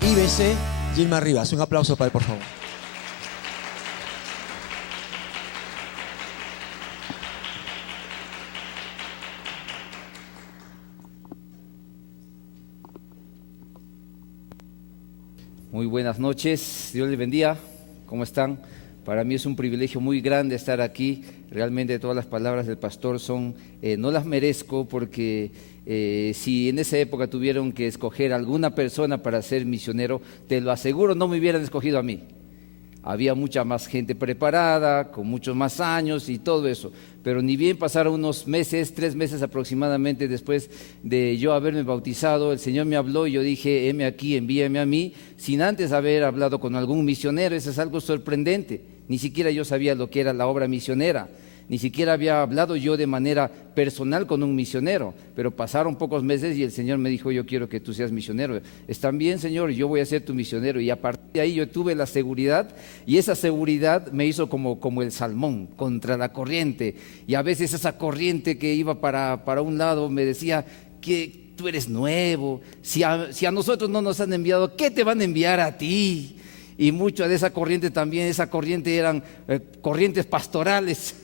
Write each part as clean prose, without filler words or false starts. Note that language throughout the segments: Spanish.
la IBC, Gilmar Rivas. Un aplauso para él, por favor. Muy buenas noches, Dios les bendiga, ¿cómo están? Para mí es un privilegio muy grande estar aquí. Realmente todas las palabras del pastor son, no las merezco porque si en esa época tuvieron que escoger a alguna persona para ser misionero, te lo aseguro, no me hubieran escogido a mí. Había mucha más gente preparada, con muchos más años y todo eso. Pero ni bien pasaron unos meses, 3 meses aproximadamente después de yo haberme bautizado, el Señor me habló y yo dije, heme aquí, envíame a mí, sin antes haber hablado con algún misionero. Eso es algo sorprendente. Ni siquiera yo sabía lo que era la obra misionera. Ni siquiera había hablado yo de manera personal con un misionero, pero pasaron pocos meses y el Señor me dijo, yo quiero que tú seas misionero. Están bien, Señor, yo voy a ser tu misionero. Y a partir de ahí yo tuve la seguridad, y esa seguridad me hizo como el salmón contra la corriente. Y a veces esa corriente que iba para un lado me decía que tú eres nuevo, si a nosotros no nos han enviado, ¿qué te van a enviar a ti? Y mucha de esa corriente también, esa corriente eran corrientes pastorales.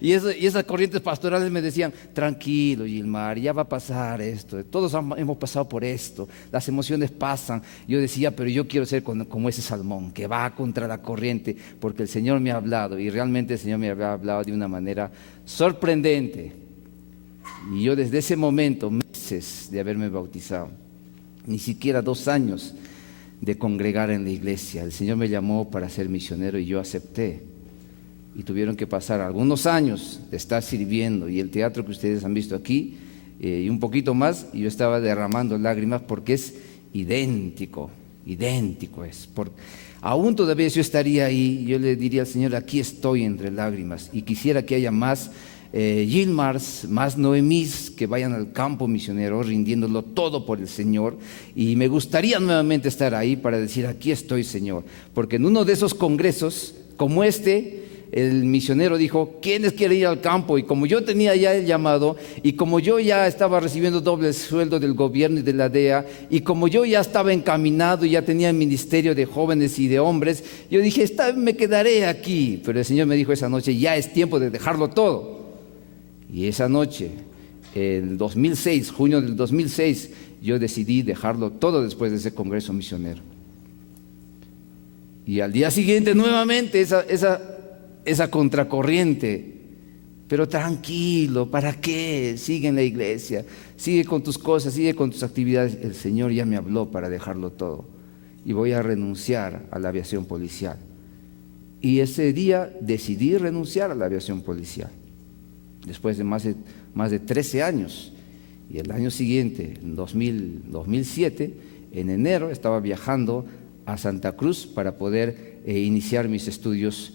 y esas corrientes pastorales me decían, tranquilo Gilmar, ya va a pasar esto, todos hemos pasado por esto, las emociones pasan. Yo decía, pero yo quiero ser como ese salmón que va contra la corriente, porque el Señor me ha hablado, y realmente el Señor me había hablado de una manera sorprendente. Y yo desde ese momento, meses de haberme bautizado, ni siquiera 2 años de congregar en la iglesia, el Señor me llamó para ser misionero y yo acepté. Y tuvieron que pasar algunos años de estar sirviendo, y el teatro que ustedes han visto aquí y un poquito más, y yo estaba derramando lágrimas porque es idéntico es. Aún todavía yo estaría ahí, yo le diría al Señor, aquí estoy entre lágrimas, y quisiera que haya más Gilmars, más Noemís que vayan al campo misionero rindiéndolo todo por el Señor. Y me gustaría nuevamente estar ahí para decir, aquí estoy, Señor, porque en uno de esos congresos como este, el misionero dijo, ¿quiénes quieren ir al campo? Y como yo tenía ya el llamado, y como yo ya estaba recibiendo doble sueldo del gobierno y de la DEA, y como yo ya estaba encaminado y ya tenía el ministerio de jóvenes y de hombres, yo dije, me quedaré aquí. Pero el Señor me dijo esa noche, ya es tiempo de dejarlo todo. Y esa noche, en 2006, junio del 2006, yo decidí dejarlo todo después de ese congreso misionero. Y al día siguiente nuevamente esa contracorriente. Pero tranquilo, ¿para qué? Sigue en la iglesia, sigue con tus cosas, sigue con tus actividades. El Señor ya me habló para dejarlo todo. Y voy a renunciar a la aviación policial. Y ese día decidí renunciar a la aviación policial. Después de más de 13 años. Y el año siguiente, en 2007, en enero, estaba viajando a Santa Cruz para poder iniciar mis estudios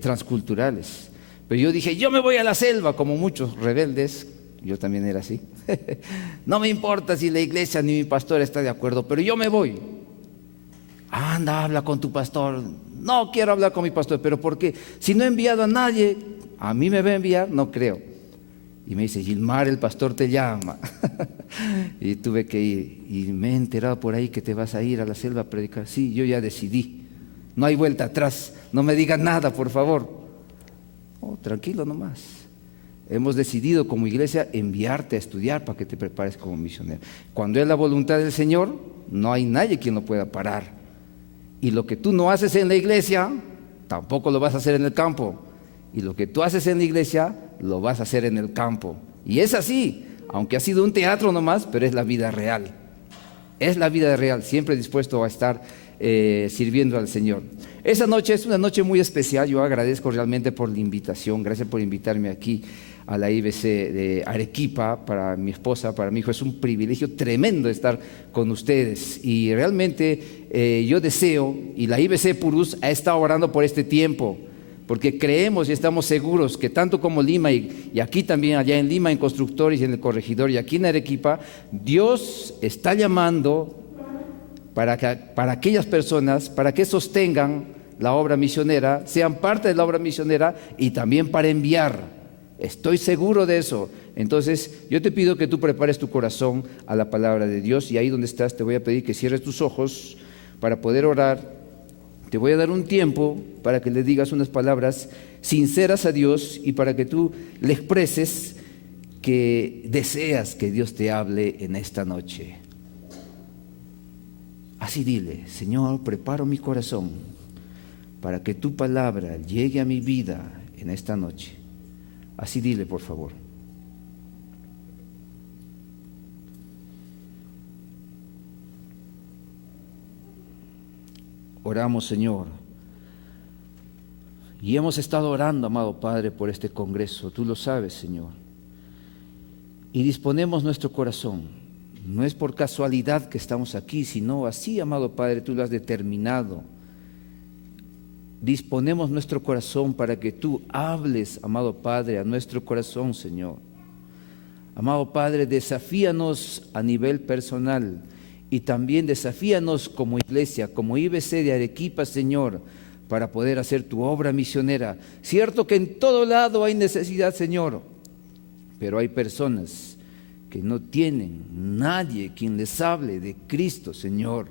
transculturales. Pero yo dije, yo me voy a la selva, como muchos rebeldes, yo también era así. No me importa si la iglesia ni mi pastor está de acuerdo, pero yo me voy. Anda, habla con tu pastor. No quiero hablar con mi pastor, pero ¿por qué? Si no he enviado a nadie, ¿a mí me va a enviar? No creo. Y me dice, Gilmar, el pastor te llama. Y tuve que ir. Y me he enterado por ahí que te vas a ir a la selva a predicar. Sí, yo ya decidí. No hay vuelta atrás. No me digas nada, por favor. Oh, tranquilo nomás. Hemos decidido como iglesia enviarte a estudiar para que te prepares como misionero. Cuando es la voluntad del Señor, no hay nadie quien lo pueda parar. Y lo que tú no haces en la iglesia, tampoco lo vas a hacer en el campo. Y lo que tú haces en la iglesia, lo vas a hacer en el campo. Y es así, aunque ha sido un teatro nomás, pero es la vida real. Es la vida real, siempre dispuesto a estar sirviendo al Señor. Esa noche es una noche muy especial. Yo agradezco realmente por la invitación. Gracias por invitarme aquí a la IBC de Arequipa. Para mi esposa, para mi hijo, es un privilegio tremendo estar con ustedes. Y realmente yo deseo, y la IBC Purús ha estado orando por este tiempo, porque creemos y estamos seguros que tanto como Lima y aquí también, allá en Lima, en Constructores y en el Corregidor, y aquí en Arequipa, Dios está llamando para aquellas personas, para que sostengan la obra misionera, sean parte de la obra misionera, y también para enviar. Estoy seguro de eso. Entonces, yo te pido que tú prepares tu corazón a la palabra de Dios, y ahí donde estás te voy a pedir que cierres tus ojos para poder orar. Te voy a dar un tiempo para que le digas unas palabras sinceras a Dios y para que tú le expreses que deseas que Dios te hable en esta noche. Así dile: Señor, preparo mi corazón para que tu palabra llegue a mi vida en esta noche. Así dile, por favor. Oramos, Señor. Y hemos estado orando, amado Padre, por este congreso. Tú lo sabes, Señor. Y disponemos nuestro corazón. No es por casualidad que estamos aquí, sino así, amado Padre, tú lo has determinado. Disponemos nuestro corazón para que tú hables, amado Padre, a nuestro corazón, Señor. Amado Padre, desafíanos a nivel personal y también desafíanos como iglesia, como IBC de Arequipa, Señor, para poder hacer tu obra misionera. Cierto que en todo lado hay necesidad, Señor, pero hay personas que no tienen nadie quien les hable de Cristo, Señor,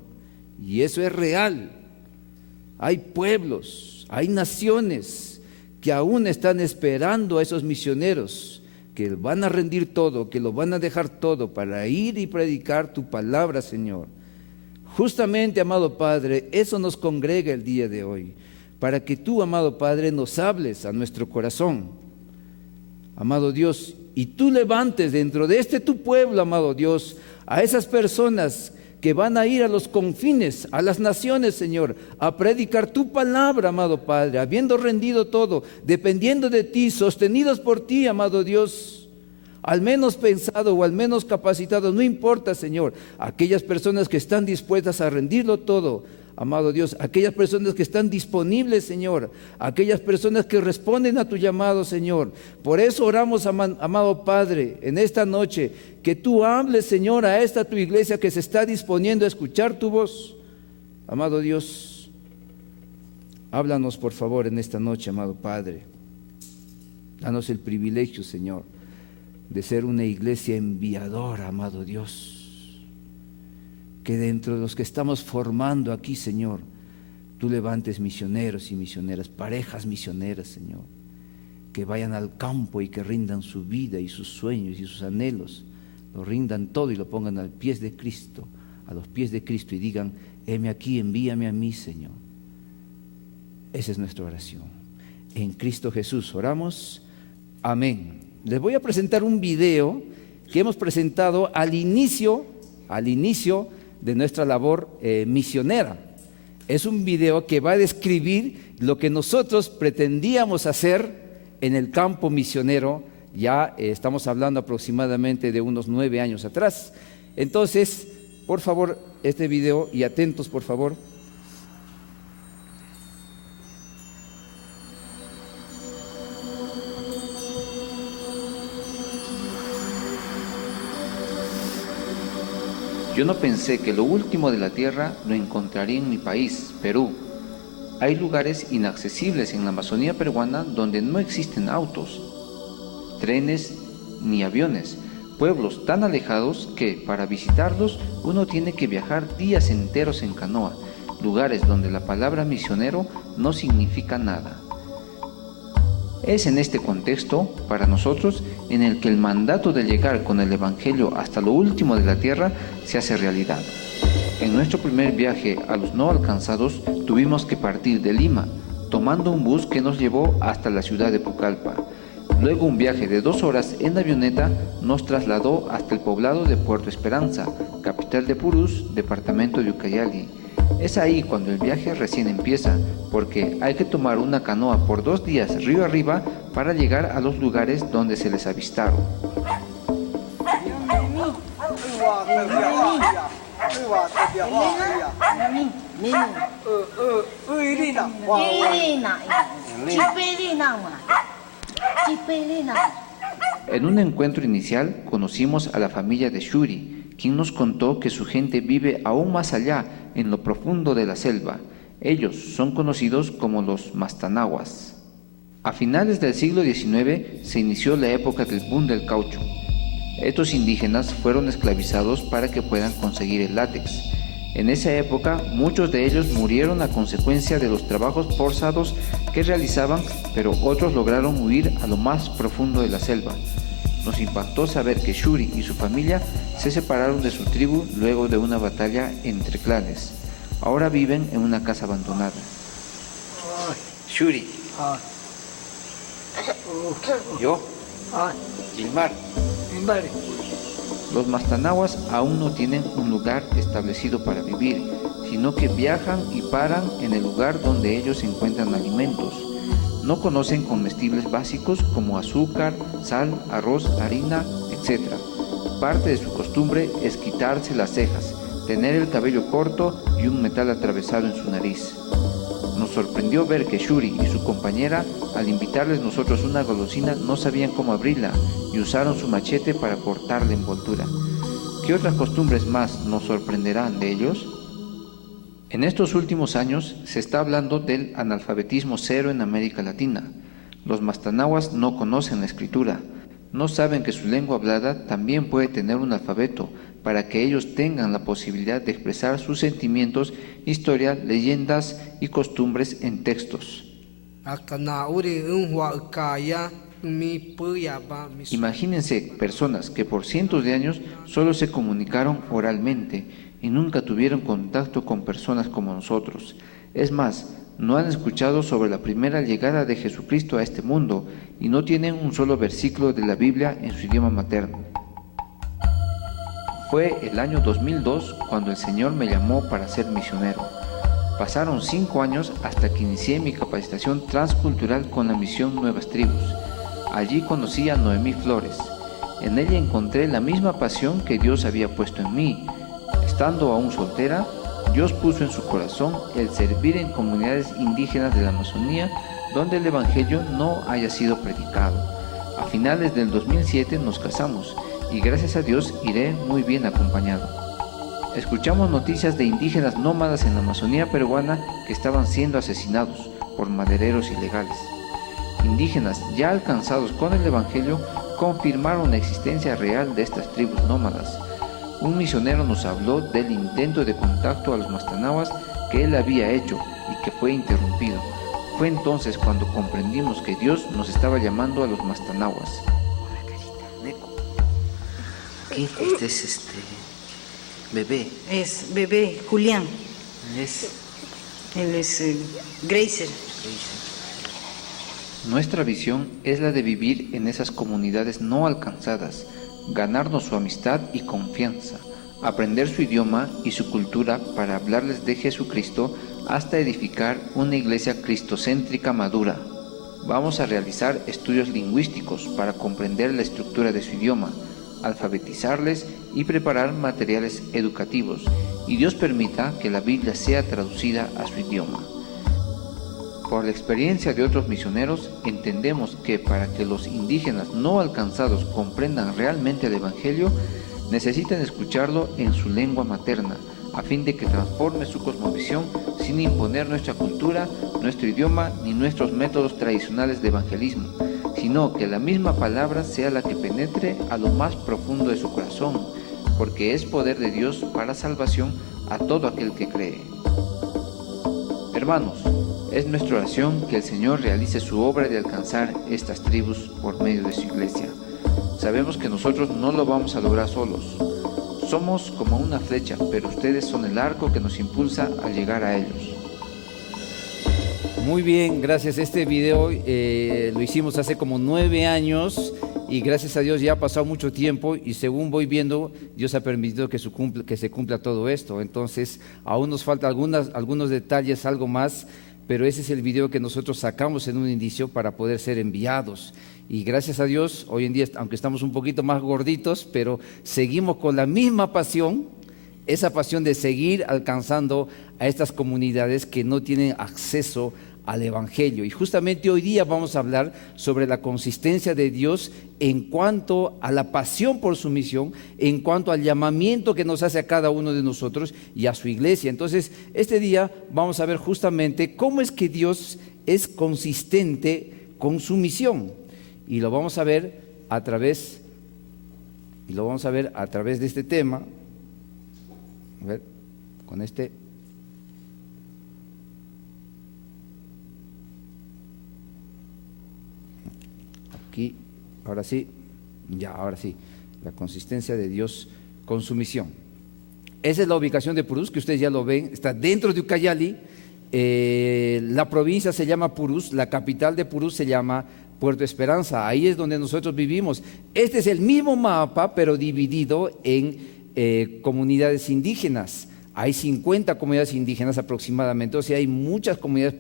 y eso es real. Hay pueblos, hay naciones que aún están esperando a esos misioneros que van a rendir todo, que lo van a dejar todo para ir y predicar tu palabra, Señor. Justamente, amado Padre, eso nos congrega el día de hoy, para que tú, amado Padre, nos hables a nuestro corazón, amado Dios, y tú levantes dentro de tu pueblo, amado Dios, a esas personas que van a ir a los confines, a las naciones, Señor, a predicar tu palabra, amado Padre, habiendo rendido todo, dependiendo de ti, sostenidos por ti, amado Dios, al menos pensado o al menos capacitado, no importa, Señor, aquellas personas que están dispuestas a rendirlo todo, amado Dios, aquellas personas que están disponibles, Señor, aquellas personas que responden a tu llamado, Señor. Por eso oramos, amado Padre, en esta noche, que tú hables, Señor, a esta tu iglesia que se está disponiendo a escuchar tu voz. Amado Dios, háblanos por favor en esta noche, amado Padre. Danos el privilegio, Señor, de ser una iglesia enviadora, amado Dios. Que dentro de los que estamos formando aquí, Señor, tú levantes misioneros y misioneras, parejas misioneras, Señor, que vayan al campo y que rindan su vida y sus sueños y sus anhelos, lo rindan todo y lo pongan a los pies de Cristo, y digan: heme aquí, envíame a mí, Señor. Esa es nuestra oración. En Cristo Jesús oramos. Amén. Les voy a presentar un video que hemos presentado al inicio de nuestra labor misionera. Es un video que va a describir lo que nosotros pretendíamos hacer en el campo misionero. Ya estamos hablando aproximadamente de unos 9 años atrás. Entonces, por favor, este video, y atentos por favor. Yo no pensé que lo último de la tierra lo encontraría en mi país, Perú. Hay lugares inaccesibles en la Amazonía peruana donde no existen autos, trenes ni aviones, pueblos tan alejados que para visitarlos uno tiene que viajar días enteros en canoa, lugares donde la palabra misionero no significa nada. Es en este contexto, para nosotros, en el que el mandato de llegar con el Evangelio hasta lo último de la tierra se hace realidad. En nuestro primer viaje a los no alcanzados, tuvimos que partir de Lima, tomando un bus que nos llevó hasta la ciudad de Pucallpa. Luego un viaje de 2 horas en avioneta nos trasladó hasta el poblado de Puerto Esperanza, capital de Purús, departamento de Ucayali. Es ahí cuando el viaje recién empieza, porque hay que tomar una canoa por 2 días río arriba para llegar a los lugares donde se les avistaron. En un encuentro inicial conocimos a la familia de Shuri, quien nos contó que su gente vive aún más allá, en lo profundo de la selva. Ellos son conocidos como los Mastanaguas. A finales del siglo XIX se inició la época del boom del caucho. Estos indígenas fueron esclavizados para que puedan conseguir el látex. En esa época, muchos de ellos murieron a consecuencia de los trabajos forzados que realizaban, pero otros lograron huir a lo más profundo de la selva. Nos impactó saber que Shuri y su familia se separaron de su tribu luego de una batalla entre clanes. Ahora viven en una casa abandonada. Shuri. Yo. Gilmar. Los mastanahuas aún no tienen un lugar establecido para vivir, sino que viajan y paran en el lugar donde ellos encuentran alimentos. No conocen comestibles básicos como azúcar, sal, arroz, harina, etc. Parte de su costumbre es quitarse las cejas, tener el cabello corto y un metal atravesado en su nariz. Nos sorprendió ver que Shuri y su compañera, al invitarles nosotros una golosina, no sabían cómo abrirla y usaron su machete para cortar la envoltura. ¿Qué otras costumbres más nos sorprenderán de ellos? En estos últimos años se está hablando del analfabetismo cero en América Latina. Los mastanahuas no conocen la escritura, no saben que su lengua hablada también puede tener un alfabeto para que ellos tengan la posibilidad de expresar sus sentimientos, historia, leyendas y costumbres en textos. Imagínense personas que por cientos de años solo se comunicaron oralmente y nunca tuvieron contacto con personas como nosotros. Es más, no han escuchado sobre la primera llegada de Jesucristo a este mundo y no tienen un solo versículo de la Biblia en su idioma materno. Fue el año 2002 cuando el Señor me llamó para ser misionero. Pasaron 5 años hasta que inicié mi capacitación transcultural con la misión Nuevas Tribus. Allí conocí a Noemí Flores. En ella encontré la misma pasión que Dios había puesto en mí. Estando aún soltera, Dios puso en su corazón el servir en comunidades indígenas de la Amazonía donde el Evangelio no haya sido predicado. A finales del 2007 nos casamos y gracias a Dios iré muy bien acompañado. Escuchamos noticias de indígenas nómadas en la Amazonía peruana que estaban siendo asesinados por madereros ilegales. Indígenas ya alcanzados con el Evangelio confirmaron la existencia real de estas tribus nómadas. Un misionero nos habló del intento de contacto a los mastanahuas que él había hecho y que fue interrumpido. Fue entonces cuando comprendimos que Dios nos estaba llamando a los mastanahuas. Hola, carita, Neko. ¿Qué? Este es bebé. Es bebé Julián. Él es Gracer. Nuestra visión es la de vivir en esas comunidades no alcanzadas, ganarnos su amistad y confianza, aprender su idioma y su cultura para hablarles de Jesucristo hasta edificar una iglesia cristocéntrica madura. Vamos a realizar estudios lingüísticos para comprender la estructura de su idioma, alfabetizarles y preparar materiales educativos, y Dios permita que la Biblia sea traducida a su idioma. Por la experiencia de otros misioneros, entendemos que para que los indígenas no alcanzados comprendan realmente el Evangelio, necesitan escucharlo en su lengua materna, a fin de que transforme su cosmovisión sin imponer nuestra cultura, nuestro idioma ni nuestros métodos tradicionales de evangelismo, sino que la misma palabra sea la que penetre a lo más profundo de su corazón, porque es poder de Dios para salvación a todo aquel que cree. Hermanos, es nuestra oración que el Señor realice su obra de alcanzar estas tribus por medio de su iglesia. Sabemos que nosotros no lo vamos a lograr solos. Somos como una flecha, pero ustedes son el arco que nos impulsa a llegar a ellos. Muy bien, gracias. Este video lo hicimos hace como 9 años y gracias a Dios ya ha pasado mucho tiempo y según voy viendo, Dios ha permitido que se cumpla todo esto. Entonces, aún nos falta algunos detalles, algo más, pero ese es el video que nosotros sacamos en un inicio para poder ser enviados. Y gracias a Dios, hoy en día, aunque estamos un poquito más gorditos, pero seguimos con la misma pasión, esa pasión de seguir alcanzando a estas comunidades que no tienen acceso al Evangelio. Y justamente hoy día vamos a hablar sobre la consistencia de Dios en cuanto a la pasión por su misión, en cuanto al llamamiento que nos hace a cada uno de nosotros y a su iglesia. Entonces, este día vamos a ver justamente cómo es que Dios es consistente consumición. Y lo vamos a ver a través de este tema. A ver, con este. Aquí, ahora sí, la consistencia de Dios, consumición. Esa es la ubicación de Purús, que ustedes ya lo ven, está dentro de Ucayali. La provincia se llama Purús, la capital de Purús se llama Puerto Esperanza, ahí es donde nosotros vivimos. Este es el mismo mapa, pero dividido en comunidades indígenas. Hay 50 comunidades indígenas aproximadamente, o sea, hay muchas comunidades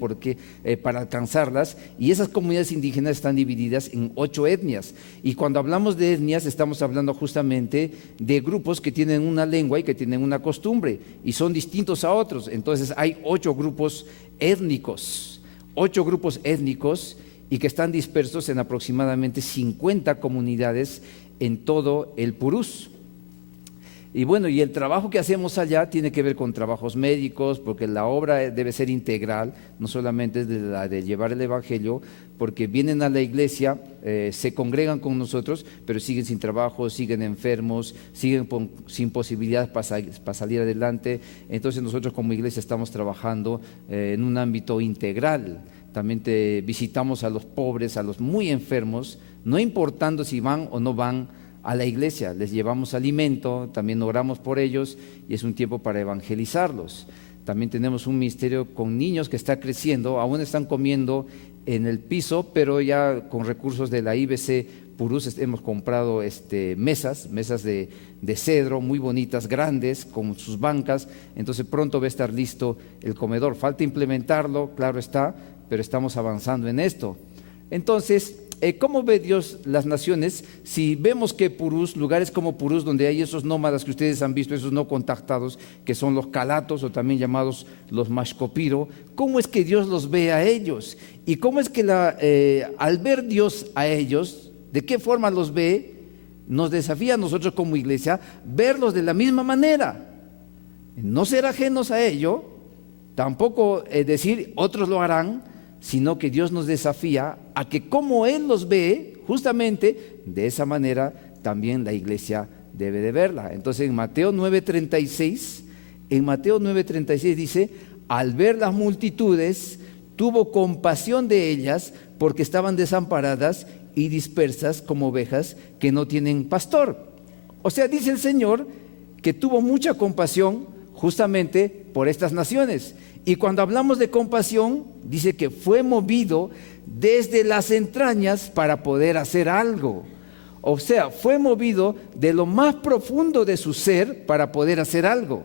para alcanzarlas, y esas comunidades indígenas están divididas en 8 etnias. Y cuando hablamos de etnias, estamos hablando justamente de grupos que tienen una lengua y que tienen una costumbre, y son distintos a otros. Entonces hay 8 grupos étnicos, y que están dispersos en aproximadamente 50 comunidades en todo el Purús. Y bueno, y el trabajo que hacemos allá tiene que ver con trabajos médicos, porque la obra debe ser integral, no solamente es la de llevar el Evangelio, porque vienen a la iglesia, se congregan con nosotros, pero siguen sin trabajo, siguen enfermos, siguen sin posibilidades para salir adelante. Entonces nosotros como iglesia estamos trabajando en un ámbito integral. También visitamos a los pobres, a los muy enfermos, no importando si van o no van a la iglesia, les llevamos alimento, también oramos por ellos y es un tiempo para evangelizarlos. También tenemos un ministerio con niños que está creciendo, aún están comiendo en el piso, pero ya con recursos de la IBC Purús hemos comprado mesas de cedro muy bonitas, grandes, con sus bancas. Entonces pronto va a estar listo el comedor. Falta implementarlo, claro está, pero estamos avanzando en esto. Entonces, ¿cómo ve Dios las naciones? Si vemos que Purús, lugares como Purús, donde hay esos nómadas que ustedes han visto, esos no contactados, que son los calatos o también llamados los mashcopiro, ¿cómo es que Dios los ve a ellos? ¿Y cómo es que al ver Dios a ellos, de qué forma los ve? Nos desafía a nosotros como iglesia verlos de la misma manera, no ser ajenos a ello, tampoco decir otros lo harán, sino que Dios nos desafía a que como Él los ve, justamente de esa manera también la iglesia debe de verla. Entonces en Mateo 9:36 dice, al ver las multitudes, tuvo compasión de ellas porque estaban desamparadas y dispersas como ovejas que no tienen pastor. O sea, dice el Señor que tuvo mucha compasión justamente por estas naciones. Y cuando hablamos de compasión, dice que fue movido desde las entrañas para poder hacer algo. O sea, fue movido de lo más profundo de su ser para poder hacer algo.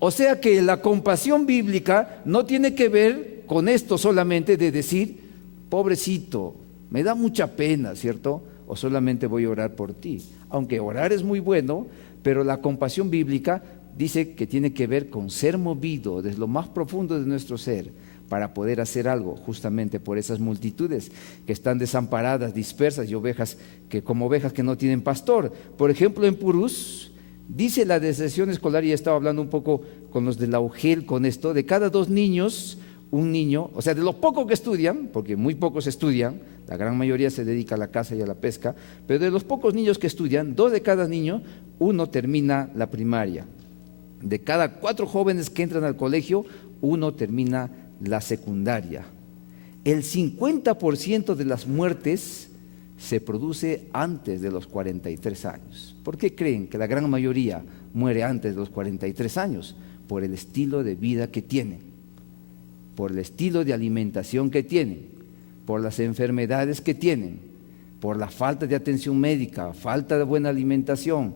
O sea que la compasión bíblica no tiene que ver con esto solamente de decir, pobrecito, me da mucha pena, ¿cierto? O solamente voy a orar por ti. Aunque orar es muy bueno, pero la compasión bíblica dice que tiene que ver con ser movido desde lo más profundo de nuestro ser para poder hacer algo justamente por esas multitudes que están desamparadas, dispersas y ovejas que no tienen pastor. Por ejemplo, en Purús, dice la deserción escolar, y estaba hablando un poco con los de la UGEL con esto, de cada 2 niños, un niño, o sea, de los pocos que estudian, porque muy pocos estudian, la gran mayoría se dedica a la caza y a la pesca, pero de los pocos niños que estudian, 2 de cada niño, 1 termina la primaria. De cada 4 jóvenes que entran al colegio, 1 termina la secundaria. El 50% de las muertes se produce antes de los 43 años. ¿Por qué creen que la gran mayoría muere antes de los 43 años? Por el estilo de vida que tienen, por el estilo de alimentación que tienen, por las enfermedades que tienen, por la falta de atención médica, falta de buena alimentación,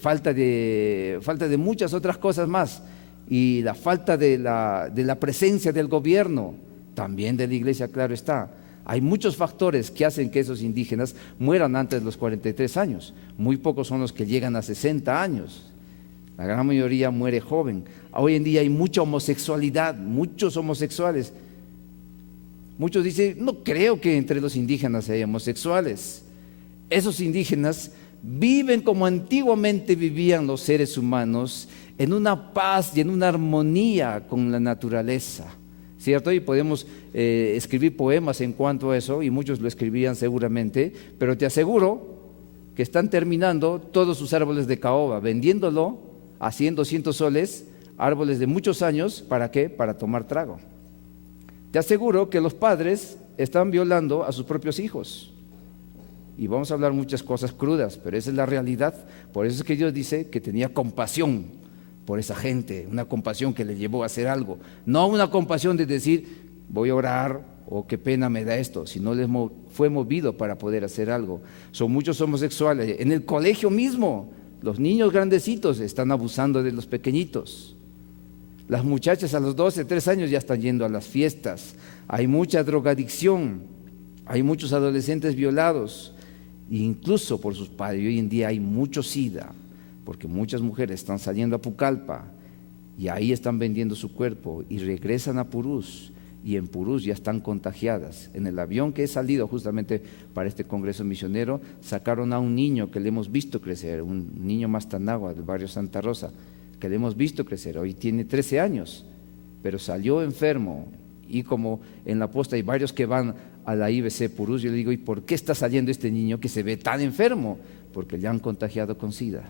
falta de muchas otras cosas más, y la falta de la presencia del gobierno, también de la iglesia, claro está. Hay muchos factores que hacen que esos indígenas mueran antes de los 43 años. Muy pocos son los que llegan a 60 años. La gran mayoría muere joven. Hoy en día hay mucha homosexualidad, muchos homosexuales. Muchos dicen, no creo que entre los indígenas haya homosexuales. Esos indígenas viven como antiguamente vivían los seres humanos, en una paz y en una armonía con la naturaleza. ¿cierto? Y podemos escribir poemas en cuanto a eso, y muchos lo escribían seguramente, pero te aseguro que están terminando todos sus árboles de caoba, vendiéndolo a 100, 200 soles, árboles de muchos años, ¿para qué? Para tomar trago. Te aseguro que los padres están violando a sus propios hijos. Y vamos a hablar muchas cosas crudas, pero esa es la realidad. Por eso es que Dios dice que tenía compasión por esa gente, una compasión que le llevó a hacer algo. No una compasión de decir, voy a orar, o qué pena me da esto, sino fue movido para poder hacer algo. Son muchos homosexuales. En el colegio mismo, los niños grandecitos están abusando de los pequeñitos. Las muchachas a los 12, 3 años ya están yendo a las fiestas. Hay mucha drogadicción, hay muchos adolescentes violados, incluso por sus padres. Y hoy en día hay mucho SIDA, porque muchas mujeres están saliendo a Pucallpa y ahí están vendiendo su cuerpo y regresan a Purús, y en Purús ya están contagiadas. En el avión que he salido justamente para este congreso misionero, sacaron a un niño que le hemos visto crecer, un niño Mastanagua del barrio Santa Rosa, que le hemos visto crecer. Hoy tiene 13 años, pero salió enfermo. Y como en la posta hay varios que van a la IBC Purús, yo le digo, ¿y por qué está saliendo este niño que se ve tan enfermo? Porque le han contagiado con SIDA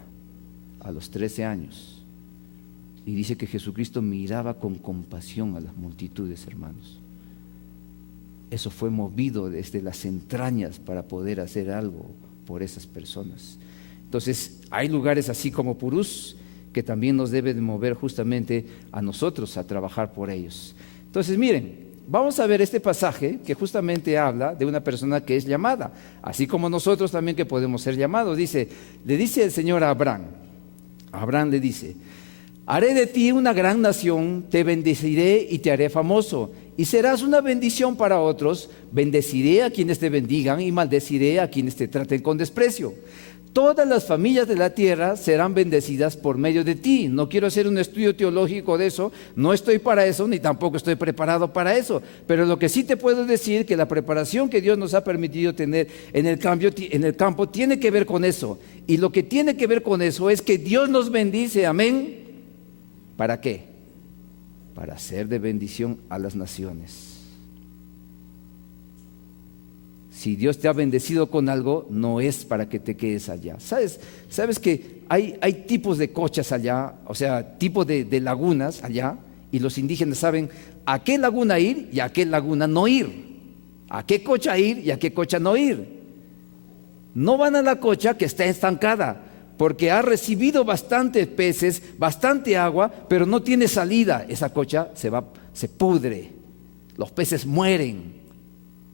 a los 13 años. Y dice que Jesucristo miraba con compasión a las multitudes, hermanos. Eso fue movido desde las entrañas para poder hacer algo por esas personas. Entonces, hay lugares así como Purús que también nos deben mover justamente a nosotros a trabajar por ellos. Entonces, miren, vamos a ver este pasaje que justamente habla de una persona que es llamada, así como nosotros también que podemos ser llamados. Le dice el Señor a Abraham. Abraham le dice: haré de ti una gran nación, te bendeciré y te haré famoso, y serás una bendición para otros. Bendeciré a quienes te bendigan y maldeciré a quienes te traten con desprecio. Todas las familias de la tierra serán bendecidas por medio de ti. No quiero hacer un estudio teológico de eso, no estoy para eso, ni tampoco estoy preparado para eso. Pero lo que sí te puedo decir, que la preparación que Dios nos ha permitido tener en el campo tiene que ver con eso. Y lo que tiene que ver con eso es que Dios nos bendice, amén. ¿Para qué? Para ser de bendición a las naciones. Si Dios te ha bendecido con algo, no es para que te quedes allá. ¿Sabes que hay tipos de cochas allá, o sea, tipos de lagunas allá, y los indígenas saben a qué laguna ir y a qué laguna no ir, a qué cocha ir y a qué cocha no ir. No van a la cocha que está estancada, porque ha recibido bastantes peces, bastante agua, pero no tiene salida. Esa cocha se pudre, los peces mueren.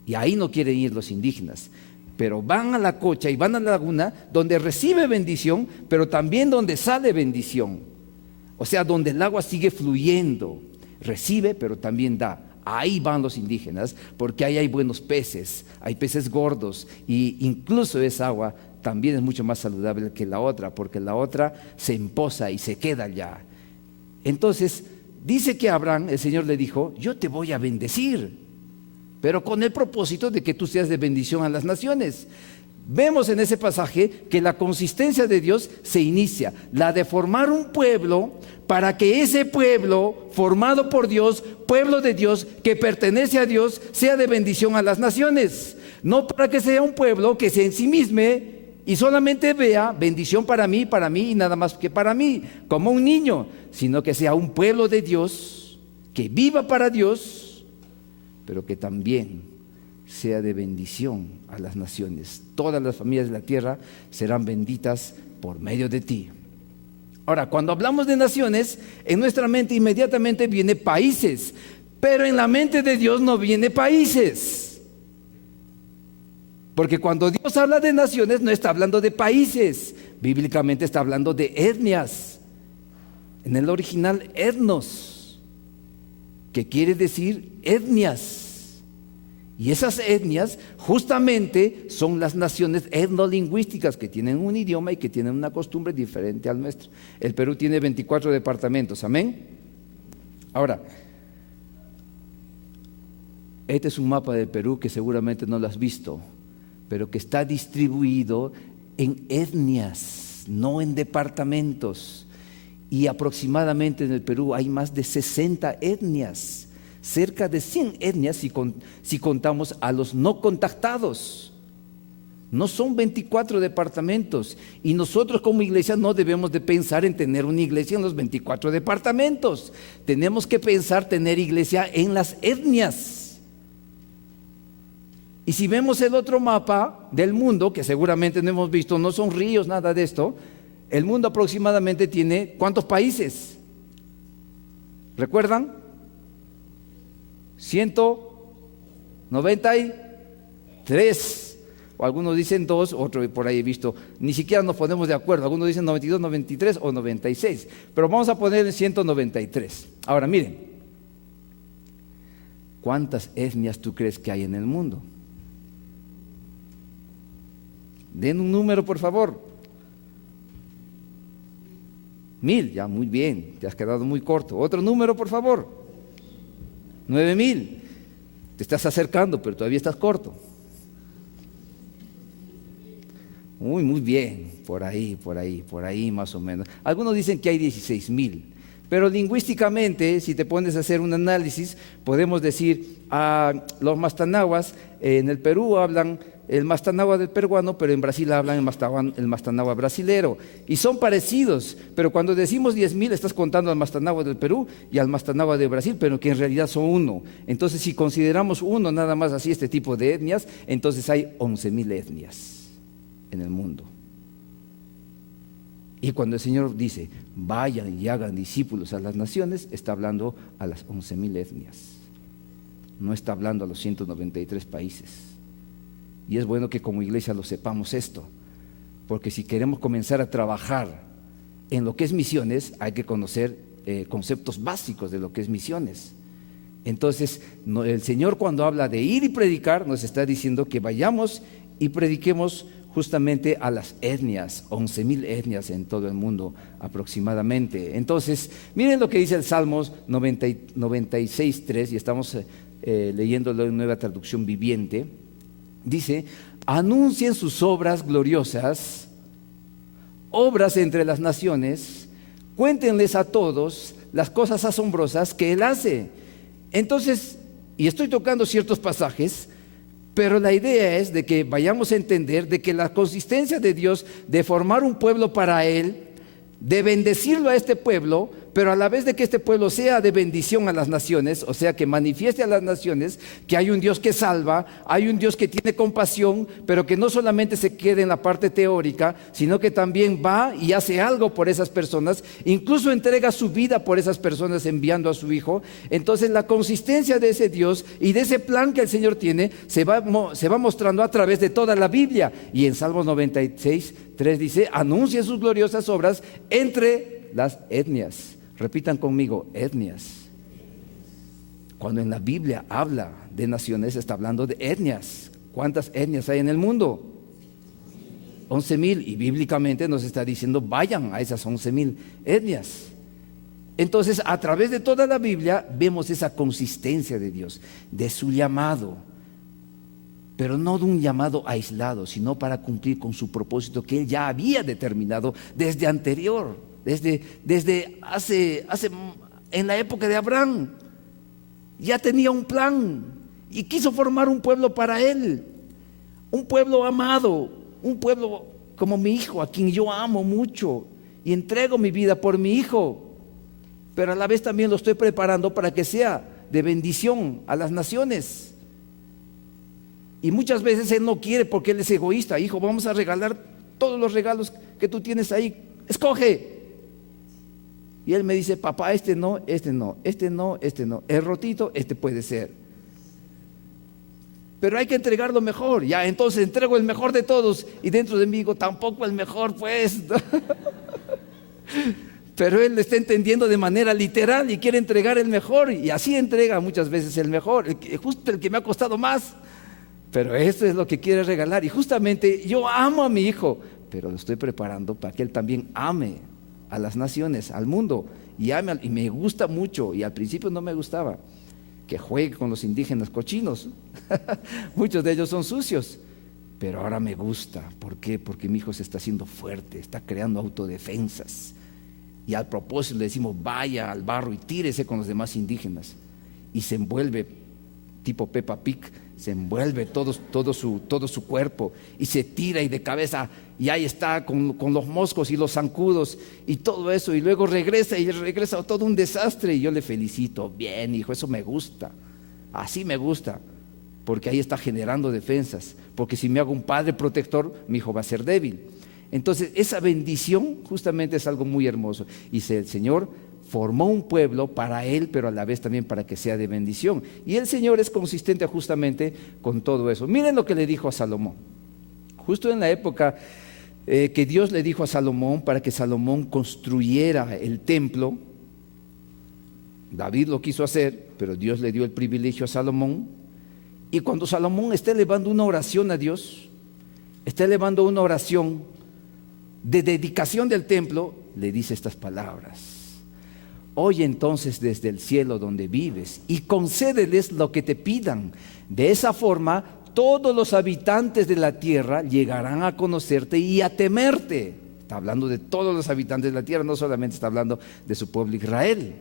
Y ahí no quieren ir los indígenas, pero van a la cocha y van a la laguna donde recibe bendición, pero también donde sale bendición. O sea, donde el agua sigue fluyendo, recibe, pero también da. Ahí van los indígenas, porque ahí hay buenos peces, hay peces gordos, y incluso esa agua también es mucho más saludable que la otra, porque la otra se empoza y se queda allá. Entonces, dice que a Abraham, el Señor le dijo: yo te voy a bendecir, pero con el propósito de que tú seas de bendición a las naciones. Vemos en ese pasaje que la consistencia de Dios se inicia, la de formar un pueblo, para que ese pueblo formado por Dios, pueblo de Dios, que pertenece a Dios, sea de bendición a las naciones. No para que sea un pueblo que se ensimisme y solamente vea bendición para mí y nada más que para mí, como un niño, sino que sea un pueblo de Dios, que viva para Dios, pero que también sea de bendición a las naciones. Todas las familias de la tierra serán benditas por medio de ti. Ahora, cuando hablamos de naciones, en nuestra mente inmediatamente viene países, pero en la mente de Dios no viene países. Porque cuando Dios habla de naciones, no está hablando de países, bíblicamente está hablando de etnias. En el original, etnos, que quiere decir etnias. Y esas etnias justamente son las naciones etnolingüísticas, que tienen un idioma y que tienen una costumbre diferente al nuestro. El Perú tiene 24 departamentos, amén. Ahora, este es un mapa del Perú que seguramente no lo has visto, pero que está distribuido en etnias, no en departamentos. Y aproximadamente en el Perú hay más de 60 etnias. cerca de 100 etnias si contamos a los no contactados. No son 24 departamentos, y nosotros como iglesia no debemos de pensar en tener una iglesia en los 24 departamentos. Tenemos que pensar tener iglesia en las etnias. Y si vemos el otro mapa del mundo, que seguramente no hemos visto, no son ríos, nada de esto, el mundo aproximadamente tiene ¿cuántos países? ¿Recuerdan? 193. O algunos dicen 2, otro por ahí he visto, ni siquiera nos ponemos de acuerdo, algunos dicen 92, 93 o 96, pero vamos a poner en 193. Ahora miren, ¿cuántas etnias tú crees que hay en el mundo? Den un número, por favor. 1000, ya muy bien, te has quedado muy corto. Otro número, por favor. 9000, te estás acercando, pero todavía estás corto. Muy bien, por ahí más o menos. Algunos dicen que hay 16,000, pero lingüísticamente, si te pones a hacer un análisis, podemos decir, los mastanahuas en el Perú hablan el mastanahua del peruano, pero en Brasil hablan el mastanahua brasilero, y son parecidos, pero cuando decimos 10,000 estás contando al mastanahua del Perú y al mastanahua de Brasil, pero que en realidad son uno. Entonces, si consideramos uno nada más así, este tipo de etnias, entonces hay 11,000 etnias en el mundo. Y cuando el Señor dice, vayan y hagan discípulos a las naciones, está hablando a las 11,000 etnias, no está hablando a los 193 países. Y es bueno que como iglesia lo sepamos esto, porque si queremos comenzar a trabajar en lo que es misiones, hay que conocer conceptos básicos de lo que es misiones. Entonces, el Señor, cuando habla de ir y predicar, nos está diciendo que vayamos y prediquemos justamente a las etnias, 11,000 etnias en todo el mundo aproximadamente. Entonces, miren lo que dice el Salmos 96:3, y estamos leyéndolo en Nueva Traducción Viviente. Dice, anuncien sus obras gloriosas, obras entre las naciones, cuéntenles a todos las cosas asombrosas que Él hace. Entonces, y estoy tocando ciertos pasajes, pero la idea es de que vayamos a entender de que la consistencia de Dios de formar un pueblo para Él, de bendecirlo a este pueblo, pero a la vez de que este pueblo sea de bendición a las naciones, o sea que manifieste a las naciones que hay un Dios que salva, hay un Dios que tiene compasión, pero que no solamente se quede en la parte teórica, sino que también va y hace algo por esas personas, incluso entrega su vida por esas personas enviando a su Hijo. Entonces la consistencia de ese Dios y de ese plan que el Señor tiene se va mostrando a través de toda la Biblia. Y en Salmos 96:3 dice, anuncia sus gloriosas obras entre las etnias. Repitan conmigo, etnias. Cuando en la Biblia habla de naciones, está hablando de etnias. ¿Cuántas etnias hay en el mundo? 11,000, y bíblicamente nos está diciendo, vayan a esas 11,000 etnias. Entonces, a través de toda la Biblia vemos esa consistencia de Dios, de su llamado, pero no de un llamado aislado, sino para cumplir con su propósito que Él ya había determinado desde anterior. Desde hace en la época de Abraham, ya tenía un plan y quiso formar un pueblo para Él, un pueblo amado, un pueblo como mi hijo, a quien yo amo mucho y entrego mi vida por mi hijo, pero a la vez también lo estoy preparando para que sea de bendición a las naciones. Y muchas veces Él no quiere porque Él es egoísta. Hijo, vamos a regalar todos los regalos que tú tienes ahí, escoge. Y Él me dice, papá, este no, este no, este no, este no. El rotito, este puede ser. Pero hay que entregar lo mejor. Ya, entonces entrego el mejor de todos. Y dentro de mí digo, tampoco el mejor, pues. Pero Él lo está entendiendo de manera literal y quiere entregar el mejor. Y así entrega muchas veces el mejor, justo el que me ha costado más. Pero esto es lo que quiere regalar. Y justamente yo amo a mi hijo, pero lo estoy preparando para que Él también ame a las naciones, al mundo, y me gusta mucho, y al principio no me gustaba que juegue con los indígenas cochinos. Muchos de ellos son sucios, pero ahora me gusta. ¿Por qué? Porque mi hijo se está haciendo fuerte, está creando autodefensas, y al propósito le decimos, vaya al barro y tírese con los demás indígenas, y se envuelve, tipo Peppa Pig, se envuelve todo su cuerpo y se tira y de cabeza, y ahí está con los moscos y los zancudos y todo eso, y luego regresa todo un desastre, y yo le felicito, bien hijo, eso me gusta, así me gusta, porque ahí está generando defensas, porque si me hago un padre protector, mi hijo va a ser débil. Entonces esa bendición justamente es algo muy hermoso, y el Señor formó un pueblo para Él, pero a la vez también para que sea de bendición, y el Señor es consistente justamente con todo eso. Miren lo que le dijo a Salomón, justo en la época que Dios le dijo a Salomón para que Salomón construyera el templo. David lo quiso hacer, pero Dios le dio el privilegio a Salomón, y cuando Salomón está elevando una oración a Dios, está elevando una oración de dedicación del templo, le dice estas palabras: oye entonces desde el cielo donde vives y concédeles lo que te pidan. De esa forma todos los habitantes de la tierra llegarán a conocerte y a temerte. Está hablando de todos los habitantes de la tierra, no solamente está hablando de su pueblo Israel.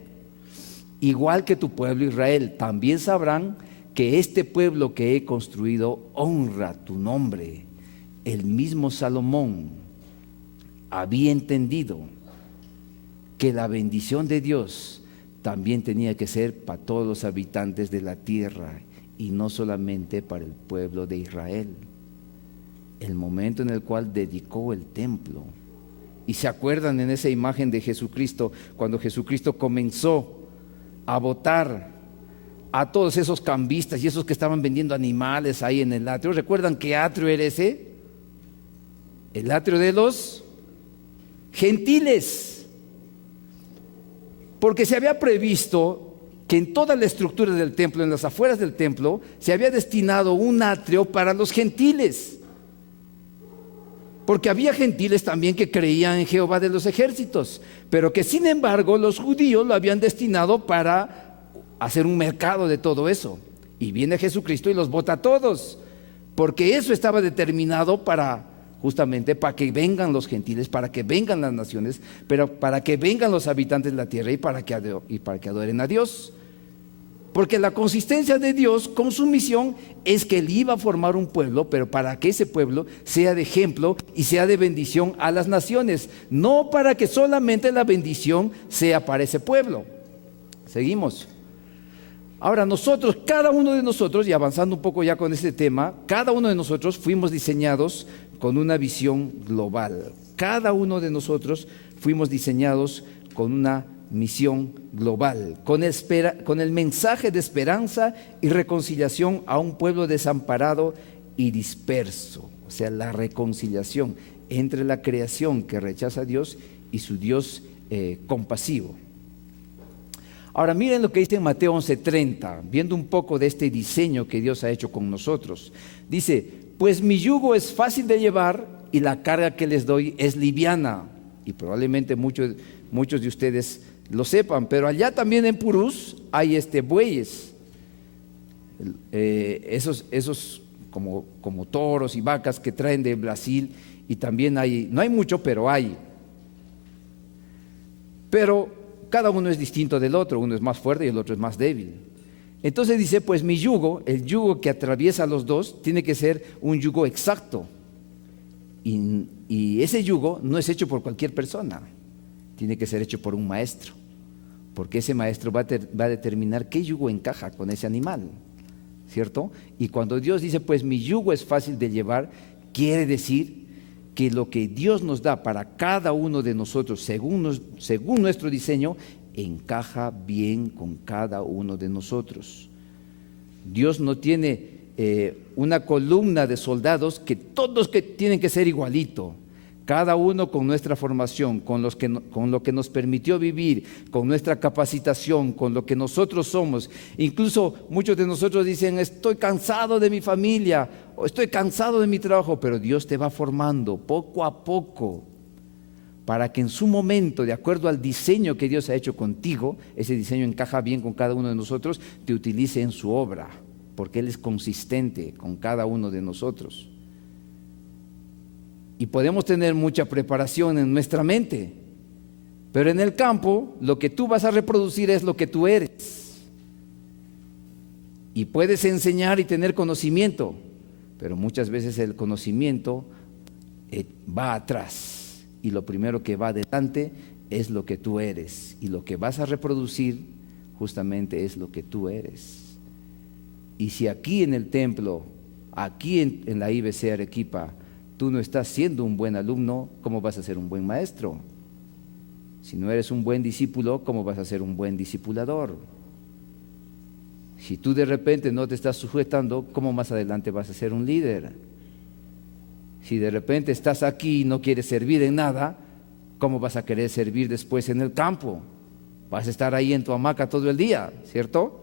Igual que tu pueblo Israel, también sabrán que este pueblo que he construido honra tu nombre. El mismo Salomón había entendido que la bendición de Dios también tenía que ser para todos los habitantes de la tierra y no solamente para el pueblo de Israel. El momento en el cual dedicó el templo, y se acuerdan en esa imagen de Jesucristo, cuando Jesucristo comenzó a botar a todos esos cambistas y esos que estaban vendiendo animales ahí en el atrio. ¿Recuerdan qué atrio era ese? El atrio de los gentiles. Porque se había previsto que en toda la estructura del templo, en las afueras del templo, se había destinado un atrio para los gentiles. Porque había gentiles también que creían en Jehová de los ejércitos, pero que sin embargo los judíos lo habían destinado para hacer un mercado de todo eso. Y viene Jesucristo y los bota a todos, porque eso estaba determinado justamente para que vengan los gentiles, para que vengan las naciones, pero para que vengan los habitantes de la tierra y para que adoren a Dios. Porque la consistencia de Dios con su misión es que Él iba a formar un pueblo, pero para que ese pueblo sea de ejemplo y sea de bendición a las naciones, no para que solamente la bendición sea para ese pueblo. Seguimos. Ahora nosotros, cada uno de nosotros, y avanzando un poco ya con este tema, cada uno de nosotros fuimos diseñados con una visión global. Cada uno de nosotros fuimos diseñados con una misión global, con el mensaje de esperanza y reconciliación a un pueblo desamparado y disperso. O sea, la reconciliación entre la creación que rechaza a Dios y su Dios compasivo. Ahora miren lo que dice en Mateo 11:30, viendo un poco de este diseño que Dios ha hecho con nosotros. Dice: pues mi yugo es fácil de llevar y la carga que les doy es liviana. Y probablemente muchos de ustedes lo sepan, pero allá también en Purús hay bueyes, esos como toros y vacas que traen de Brasil, y también hay, no hay mucho, pero hay. Pero cada uno es distinto del otro, uno es más fuerte y el otro es más débil. Entonces dice: pues mi yugo, el yugo que atraviesa a los dos, tiene que ser un yugo exacto. Y ese yugo no es hecho por cualquier persona, tiene que ser hecho por un maestro, porque ese maestro va a determinar qué yugo encaja con ese animal, ¿cierto? Y cuando Dios dice: pues mi yugo es fácil de llevar, quiere decir que lo que Dios nos da para cada uno de nosotros, según nuestro diseño, encaja bien con cada uno de nosotros. Dios no tiene una columna de soldados que todos tienen que ser igualito. Cada uno con nuestra formación, con lo que nos permitió vivir, con nuestra capacitación, con lo que nosotros somos. Incluso muchos de nosotros dicen: estoy cansado de mi familia, o estoy cansado de mi trabajo, pero Dios te va formando poco a poco para que en su momento, de acuerdo al diseño que Dios ha hecho contigo, ese diseño encaja bien con cada uno de nosotros, te utilice en su obra, porque Él es consistente con cada uno de nosotros. Y podemos tener mucha preparación en nuestra mente, pero en el campo lo que tú vas a reproducir es lo que tú eres. Y puedes enseñar y tener conocimiento, pero muchas veces el conocimiento va atrás y lo primero que va adelante es lo que tú eres, y lo que vas a reproducir justamente es lo que tú eres. Y si aquí en el templo, aquí en la IBC Arequipa, tú no estás siendo un buen alumno, ¿cómo vas a ser un buen maestro? Si no eres un buen discípulo, ¿cómo vas a ser un buen discipulador? Si tú de repente no te estás sujetando, ¿cómo más adelante vas a ser un líder? Si de repente estás aquí y no quieres servir en nada, ¿cómo vas a querer servir después en el campo? Vas a estar ahí en tu hamaca todo el día, ¿cierto?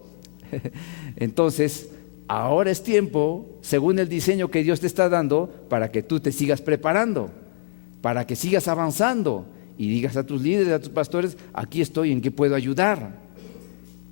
Entonces, ahora es tiempo, según el diseño que Dios te está dando, para que tú te sigas preparando, para que sigas avanzando y digas a tus líderes, a tus pastores, aquí estoy, ¿en qué puedo ayudar?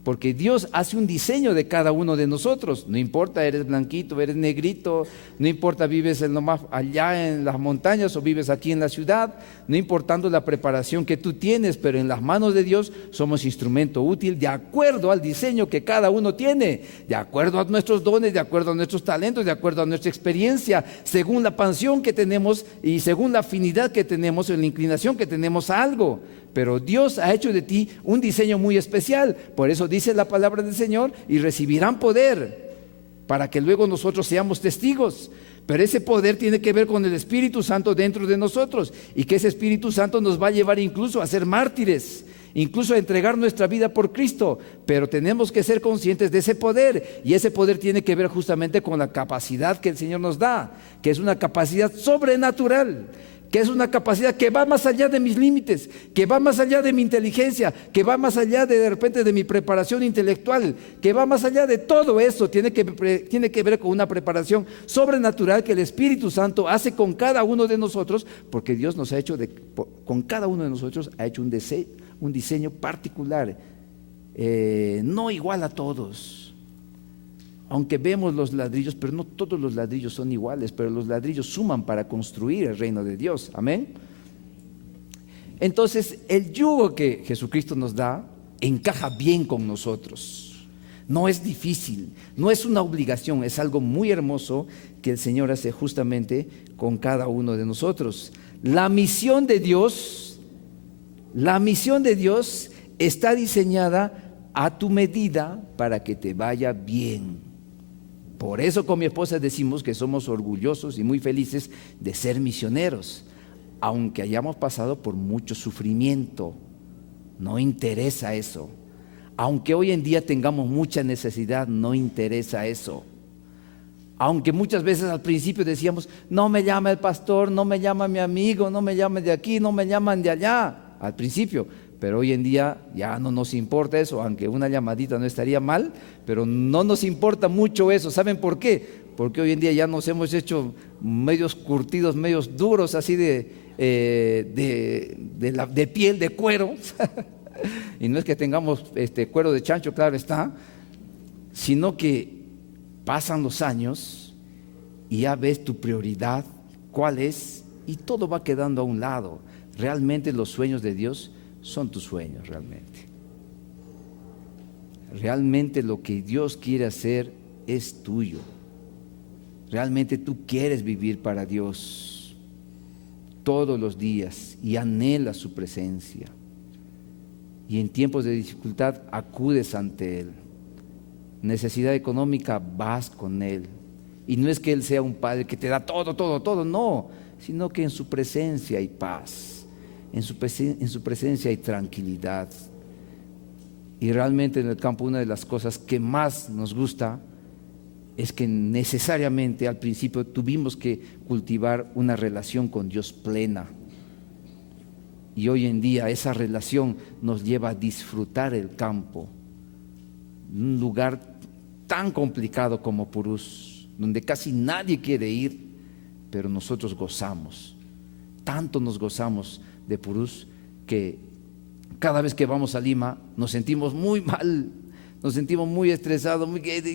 Porque Dios hace un diseño de cada uno de nosotros. No importa, eres blanquito, eres negrito, no importa, vives allá en las montañas o vives aquí en la ciudad, no importando la preparación que tú tienes, pero en las manos de Dios somos instrumento útil de acuerdo al diseño que cada uno tiene, de acuerdo a nuestros dones, de acuerdo a nuestros talentos, de acuerdo a nuestra experiencia, según la pasión que tenemos y según la afinidad que tenemos o la inclinación que tenemos a algo. Pero Dios ha hecho de ti un diseño muy especial. Por eso dice la palabra del Señor: y recibirán poder, para que luego nosotros seamos testigos. Pero ese poder tiene que ver con el Espíritu Santo dentro de nosotros, y que ese Espíritu Santo nos va a llevar incluso a ser mártires, incluso a entregar nuestra vida por Cristo. Pero tenemos que ser conscientes de ese poder, y ese poder tiene que ver justamente con la capacidad que el Señor nos da, que es una capacidad sobrenatural, que es una capacidad que va más allá de mis límites, que va más allá de mi inteligencia, que va más allá de repente de mi preparación intelectual, que va más allá de todo eso. Tiene que ver con una preparación sobrenatural que el Espíritu Santo hace con cada uno de nosotros, porque Dios nos ha hecho, con cada uno de nosotros ha hecho un diseño particular, no igual a todos. Aunque vemos los ladrillos, pero no todos los ladrillos son iguales, pero los ladrillos suman para construir el reino de Dios. Amén. Entonces, el yugo que Jesucristo nos da encaja bien con nosotros. No es difícil, no es una obligación, es algo muy hermoso que el Señor hace justamente con cada uno de nosotros. La misión de Dios está diseñada a tu medida para que te vaya bien. Por eso con mi esposa decimos que somos orgullosos y muy felices de ser misioneros, aunque hayamos pasado por mucho sufrimiento. No interesa eso. Aunque hoy en día tengamos mucha necesidad, no interesa eso. Aunque muchas veces al principio decíamos: no me llama el pastor, no me llama mi amigo, no me llaman de aquí, no me llaman de allá, al principio. Pero hoy en día ya no nos importa eso, aunque una llamadita no estaría mal, pero no nos importa mucho eso. ¿Saben por qué? Porque hoy en día ya nos hemos hecho medios curtidos, medios duros, así de piel, de cuero. Y no es que tengamos cuero de chancho, claro está, sino que pasan los años y ya ves tu prioridad, cuál es, y todo va quedando a un lado. Realmente los sueños de Dios son tus sueños realmente. Realmente lo que Dios quiere hacer es tuyo. Realmente tú quieres vivir para Dios todos los días y anhelas su presencia. Y en tiempos de dificultad acudes ante Él. Necesidad económica, vas con Él. Y no es que Él sea un Padre que te da todo, no, sino que en su presencia hay paz. En su presencia hay tranquilidad. Y realmente en el campo una de las cosas que más nos gusta es que necesariamente al principio tuvimos que cultivar una relación con Dios plena. Y hoy en día esa relación nos lleva a disfrutar el campo, un lugar tan complicado como Purús, donde casi nadie quiere ir, pero nosotros gozamos. Tanto nos gozamos de Purús que cada vez que vamos a Lima nos sentimos muy mal, nos sentimos muy estresados,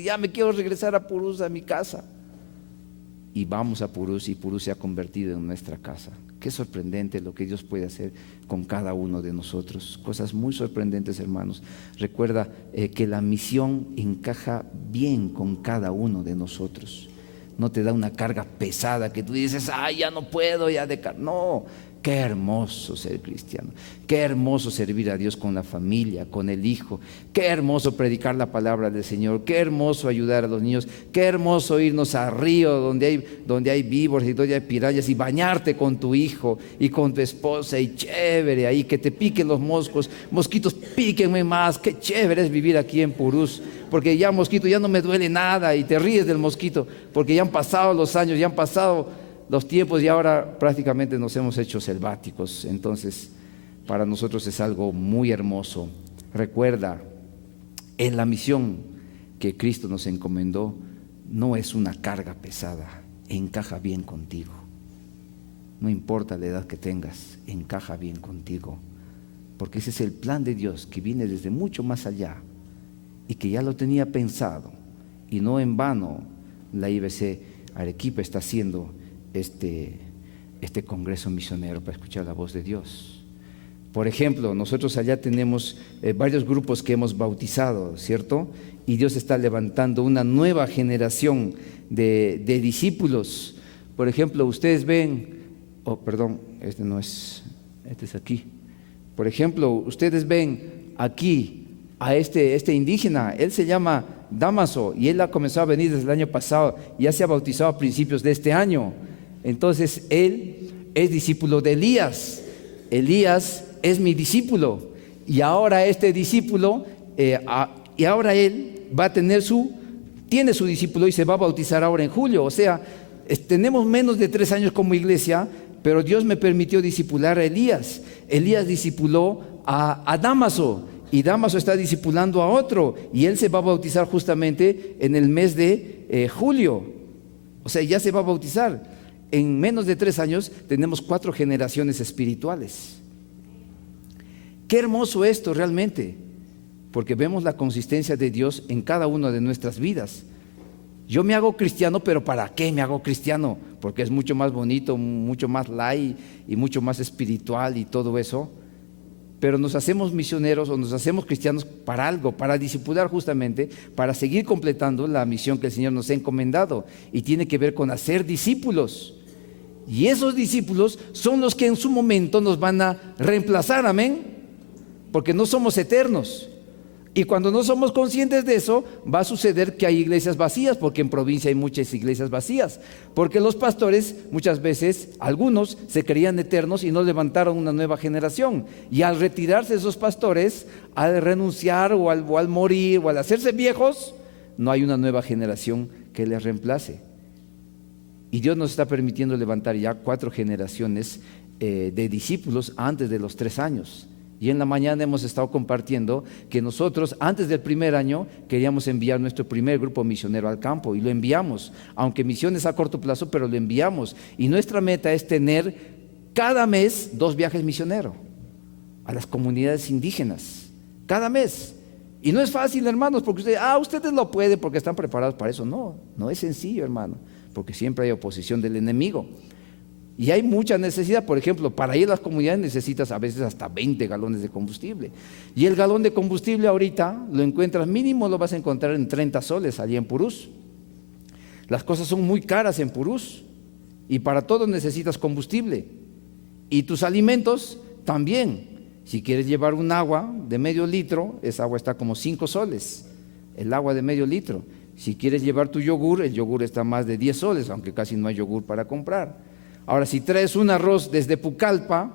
ya me quiero regresar a Purús, a mi casa. y vamos a Purús y Purús se ha convertido en nuestra casa. Qué sorprendente lo que Dios puede hacer con cada uno de nosotros. Cosas muy sorprendentes, hermanos. Recuerda que la misión encaja bien con cada uno de nosotros. No te da una carga pesada que tú dices, ay, ya no puedo, ya no. Qué hermoso ser cristiano, qué hermoso servir a Dios con la familia, con el hijo, qué hermoso predicar la palabra del Señor, qué hermoso ayudar a los niños, qué hermoso irnos a río donde hay víboras y donde hay pirañas y bañarte con tu hijo y con tu esposa y chévere ahí, que te piquen los mosquitos, píquenme más, qué chévere es vivir aquí en Purús, porque ya mosquito ya no me duele nada y te ríes del mosquito, porque ya han pasado los años, ya han pasado los tiempos y ahora prácticamente nos hemos hecho selváticos. Entonces para nosotros es algo muy hermoso. Recuerda, en la misión que Cristo nos encomendó no es una carga pesada, encaja bien contigo. No importa la edad que tengas, encaja bien contigo, porque ese es el plan de Dios que viene desde mucho más allá y que ya lo tenía pensado, y no en vano la IBC Arequipa está haciendo este congreso misionero para escuchar la voz de Dios. Por ejemplo, nosotros allá tenemos varios grupos que hemos bautizado, ¿cierto? Y Dios está levantando una nueva generación de discípulos. Por ejemplo, ustedes ven, este es aquí. Por ejemplo, ustedes ven aquí a este indígena, él se llama Damaso y él ha comenzado a venir desde el año pasado, ya se ha bautizado a principios de este año. Entonces él es discípulo de Elías. Elías es mi discípulo y ahora este discípulo y ahora él va a tener tiene su discípulo y se va a bautizar ahora en julio. O sea, tenemos menos de 3 años como iglesia, pero Dios me permitió discipular a Elías. Elías discipuló a Damaso y Damaso está discipulando a otro y él se va a bautizar justamente en el mes de julio. O sea, ya se va a bautizar. En menos de 3 años tenemos 4 generaciones espirituales. Qué hermoso esto realmente, porque vemos la consistencia de Dios en cada una de nuestras vidas. Yo me hago cristiano, pero ¿para qué me hago cristiano? Porque es mucho más bonito, mucho más light y mucho más espiritual y todo eso. Pero nos hacemos misioneros o nos hacemos cristianos para algo, para discipular justamente, para seguir completando la misión que el Señor nos ha encomendado, y tiene que ver con hacer discípulos. Y esos discípulos son los que en su momento nos van a reemplazar, amén, porque no somos eternos. Y cuando no somos conscientes de eso, va a suceder que hay iglesias vacías, porque en provincia hay muchas iglesias vacías, porque los pastores muchas veces, algunos se creían eternos y no levantaron una nueva generación, y al retirarse esos pastores, al renunciar o al morir o al hacerse viejos, no hay una nueva generación que les reemplace. Y Dios nos está permitiendo levantar ya 4 generaciones de discípulos antes de los 3 años. Y en la mañana hemos estado compartiendo que nosotros antes del primer año queríamos enviar nuestro primer grupo misionero al campo, y lo enviamos, aunque misiones a corto plazo, pero lo enviamos. Y nuestra meta es tener cada mes 2 viajes misioneros a las comunidades indígenas, cada mes. Y no es fácil, hermanos, porque ustedes lo pueden porque están preparados para eso. No es sencillo, hermano, porque siempre hay oposición del enemigo. Y hay mucha necesidad. Por ejemplo, para ir a las comunidades necesitas a veces hasta 20 galones de combustible. Y el galón de combustible ahorita lo encuentras, mínimo lo vas a encontrar en 30 soles allí en Purús. Las cosas son muy caras en Purús y para todo necesitas combustible. Y tus alimentos también. Si quieres llevar un agua de medio litro, esa agua está como 5 soles, el agua de medio litro. Si quieres llevar tu yogur, el yogur está más de 10 soles, aunque casi no hay yogur para comprar. Ahora, si traes un arroz desde Pucallpa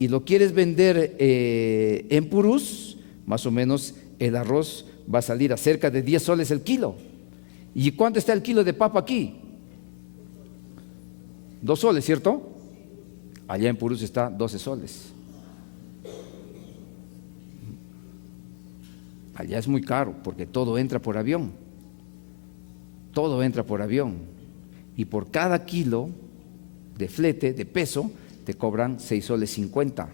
y lo quieres vender en Purús, más o menos el arroz va a salir a cerca de 10 soles el kilo. ¿Y cuánto está el kilo de papa aquí? 2 soles, ¿cierto? Allá en Purús está 12 soles. Allá es muy caro porque todo entra por avión. Todo entra por avión. Y por cada kilo de flete, de peso, te cobran 6 soles 50.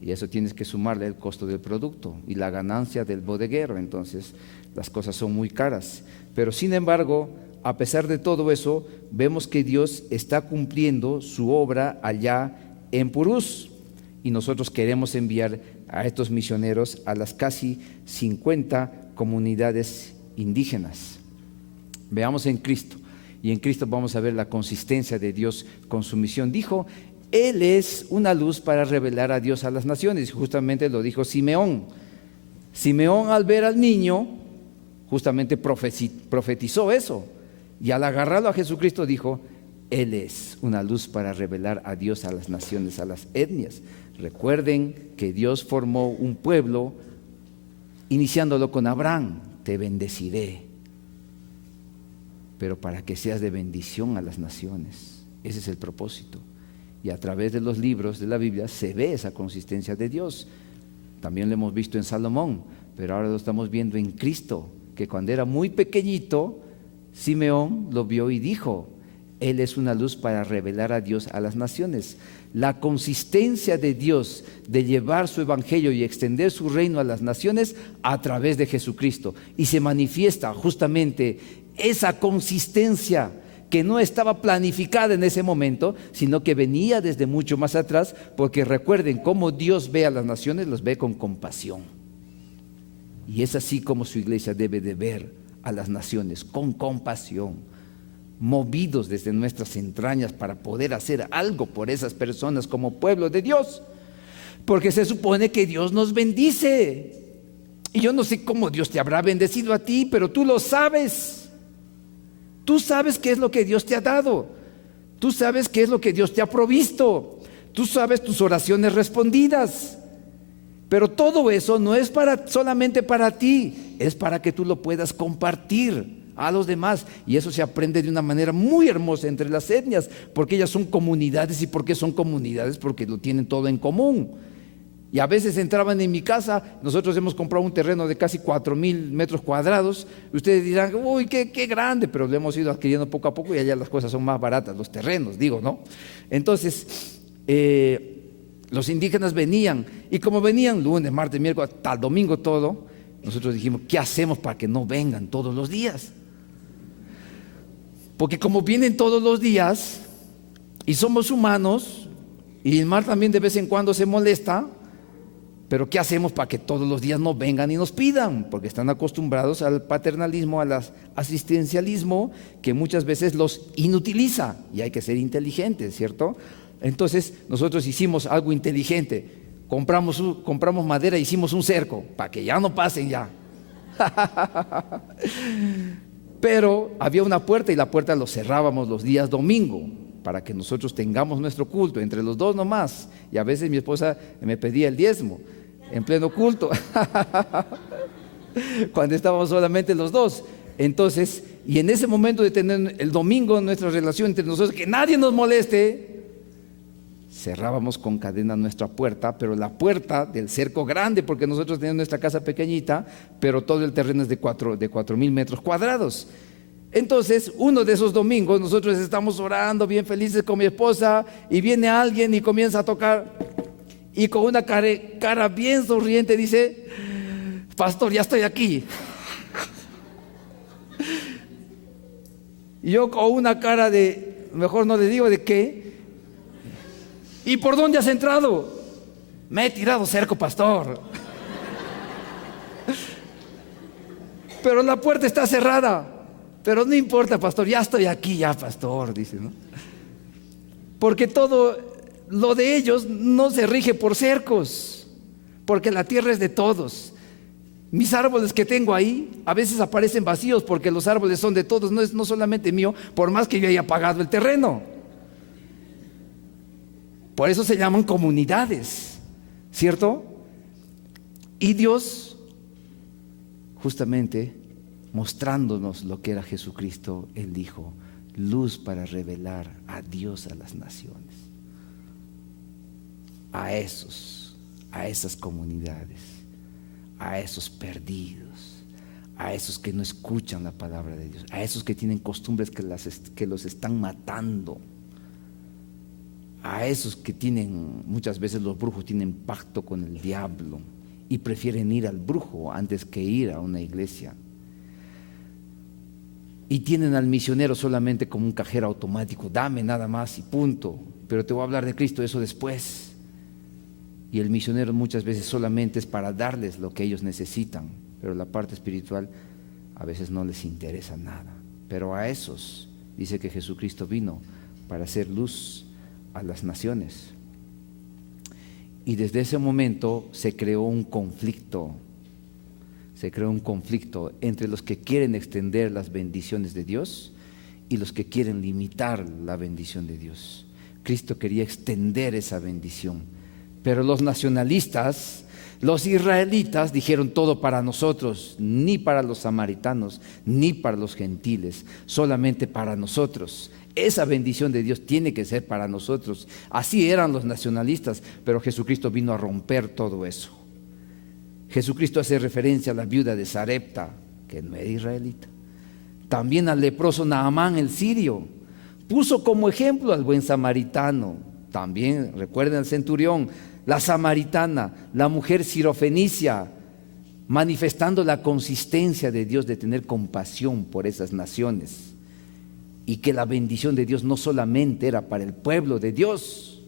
Y eso tienes que sumarle el costo del producto y la ganancia del bodeguero. Entonces las cosas son muy caras. Pero sin embargo, a pesar de todo eso, vemos que Dios está cumpliendo su obra allá en Purús. Y nosotros queremos enviar a estos misioneros a las casi 50 comunidades indígenas. Veamos en Cristo. Y en Cristo vamos a ver la consistencia de Dios con su misión. Dijo, Él es una luz para revelar a Dios a las naciones. Justamente lo dijo Simeón. Simeón, al ver al niño, justamente profetizó eso. Y al agarrarlo a Jesucristo dijo, Él es una luz para revelar a Dios a las naciones, a las etnias. Recuerden que Dios formó un pueblo iniciándolo con Abraham. Te bendeciré, pero para que seas de bendición a las naciones. Ese es el propósito. Y a través de los libros de la Biblia se ve esa consistencia de Dios. También lo hemos visto en Salomón, pero ahora lo estamos viendo en Cristo, que cuando era muy pequeñito, Simeón lo vio y dijo, Él es una luz para revelar a Dios a las naciones. La consistencia de Dios de llevar su evangelio y extender su reino a las naciones a través de Jesucristo. Y se manifiesta justamente esa consistencia que no estaba planificada en ese momento, sino que venía desde mucho más atrás, porque recuerden cómo Dios ve a las naciones, los ve con compasión. Y es así como su iglesia debe de ver a las naciones, con compasión, movidos desde nuestras entrañas para poder hacer algo por esas personas como pueblo de Dios, porque se supone que Dios nos bendice. Y yo no sé cómo Dios te habrá bendecido a ti, pero tú lo sabes. Tú sabes qué es lo que Dios te ha dado. Tú sabes qué es lo que Dios te ha provisto. Tú sabes tus oraciones respondidas. Pero todo eso no es solamente para ti, es para que tú lo puedas compartir a los demás. Y eso se aprende de una manera muy hermosa entre las etnias, porque ellas son comunidades. ¿Y por qué son comunidades? Porque lo tienen todo en común. Y a veces entraban en mi casa. Nosotros hemos comprado un terreno de casi 4,000 metros cuadrados. Ustedes dirán, uy, qué grande, pero lo hemos ido adquiriendo poco a poco y allá las cosas son más baratas, los terrenos, digo, ¿no? Entonces, los indígenas venían, y como venían lunes, martes, miércoles, hasta el domingo todo, nosotros dijimos, ¿qué hacemos para que no vengan todos los días? Porque como vienen todos los días, y somos humanos, y el mar también de vez en cuando se molesta, pero ¿qué hacemos para que todos los días no vengan y nos pidan? Porque están acostumbrados al paternalismo, al asistencialismo, que muchas veces los inutiliza, y hay que ser inteligentes, ¿cierto? Entonces nosotros hicimos algo inteligente, compramos madera, hicimos un cerco para que ya no pasen ya. Pero había una puerta y la puerta lo cerrábamos los días domingo para que nosotros tengamos nuestro culto entre los dos nomás. Y a veces mi esposa me pedía el diezmo en pleno culto cuando estábamos solamente los dos. Entonces, y en ese momento de tener el domingo nuestra relación entre nosotros, que nadie nos moleste, cerrábamos con cadena nuestra puerta, pero la puerta del cerco grande, porque nosotros teníamos nuestra casa pequeñita, pero todo el terreno es de 4,000 metros cuadrados. Entonces, uno de esos domingos, nosotros estamos orando bien felices con mi esposa, y viene alguien y comienza a tocar, y con una cara bien sonriente dice, pastor, ya estoy aquí. Y yo con una cara de, mejor no le digo de qué. ¿Y por dónde has entrado? Me he tirado cerco, pastor. Pero la puerta está cerrada. Pero no importa, pastor, ya estoy aquí, ya, pastor, dice, ¿no? Porque todo lo de ellos no se rige por cercos, porque la tierra es de todos. Mis árboles que tengo ahí a veces aparecen vacíos porque los árboles son de todos, no solamente mío, por más que yo haya pagado el terreno. Por eso se llaman comunidades, ¿cierto? Y Dios, justamente mostrándonos lo que era Jesucristo, Él dijo, luz para revelar a Dios a las naciones. A esas comunidades, a esos perdidos, a esos que no escuchan la palabra de Dios, a esos que tienen costumbres que los están matando, a esos que tienen, muchas veces los brujos tienen pacto con el diablo y prefieren ir al brujo antes que ir a una iglesia. y tienen al misionero solamente como un cajero automático, dame nada más y punto, pero te voy a hablar de Cristo, eso después. Y el misionero muchas veces solamente es para darles lo que ellos necesitan, pero la parte espiritual a veces no les interesa nada. Pero a esos dice que Jesucristo vino para hacer luz a las naciones. Y desde ese momento se creó un conflicto. Se creó un conflicto entre los que quieren extender las bendiciones de Dios y los que quieren limitar la bendición de Dios. Cristo quería extender esa bendición, pero los nacionalistas, los israelitas dijeron todo para nosotros, ni para los samaritanos, ni para los gentiles, solamente para nosotros. Esa bendición de Dios tiene que ser para nosotros. Así eran los nacionalistas, pero Jesucristo vino a romper todo eso. Jesucristo hace referencia a la viuda de Sarepta, que no era israelita. También al leproso Naamán el sirio. Puso como ejemplo al buen samaritano. También recuerden al centurión, la samaritana, la mujer sirofenicia, manifestando la consistencia de Dios de tener compasión por esas naciones. Y que la bendición de Dios no solamente era para el pueblo de Dios,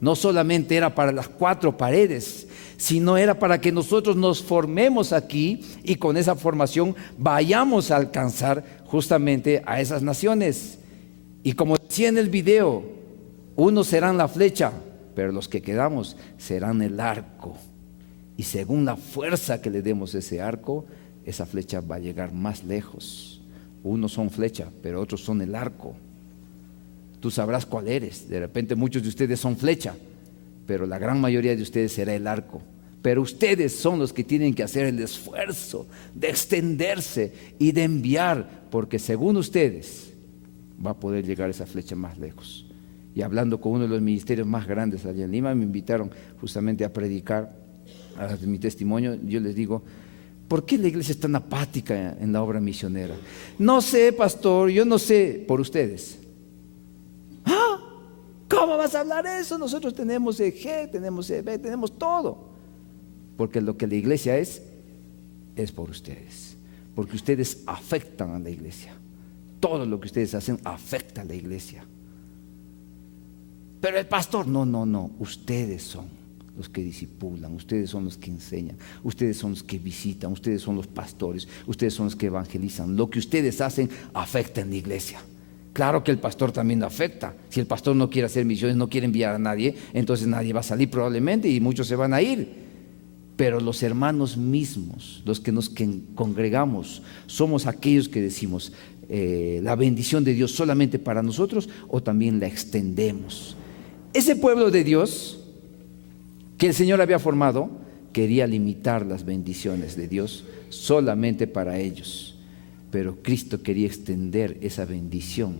no solamente era para las cuatro paredes, sino era para que nosotros nos formemos aquí y con esa formación vayamos a alcanzar justamente a esas naciones. Y como decía en el video, unos serán la flecha, pero los que quedamos serán el arco. Y según la fuerza que le demos a ese arco, esa flecha va a llegar más lejos. Unos son flecha, pero otros son el arco. Tú sabrás cuál eres. De repente muchos de ustedes son flecha, pero la gran mayoría de ustedes será el arco. Pero ustedes son los que tienen que hacer el esfuerzo de extenderse y de enviar, porque según ustedes va a poder llegar esa flecha más lejos. Y hablando con uno de los ministerios más grandes allá en Lima, me invitaron justamente a predicar a mi testimonio. Yo les digo, ¿por qué la iglesia es tan apática en la obra misionera? No sé, pastor, yo no sé, por ustedes. ¿Ah? ¿Cómo vas a hablar eso? Nosotros tenemos EG, tenemos EB, tenemos todo. Porque lo que la iglesia es por ustedes. Porque ustedes afectan a la iglesia. Todo lo que ustedes hacen afecta a la iglesia. Pero el pastor, no, ustedes son los que discipulan, ustedes son los que enseñan, ustedes son los que visitan, ustedes son los pastores, ustedes son los que evangelizan. Lo que ustedes hacen afecta en la iglesia. Claro que el pastor también afecta. Si el pastor no quiere hacer misiones, no quiere enviar a nadie, entonces nadie va a salir probablemente y muchos se van a ir. Pero los hermanos mismos, los que nos congregamos, somos aquellos que decimos la bendición de Dios solamente para nosotros o también la extendemos. Ese pueblo de Dios que el Señor había formado quería limitar las bendiciones de Dios solamente para ellos, pero Cristo quería extender esa bendición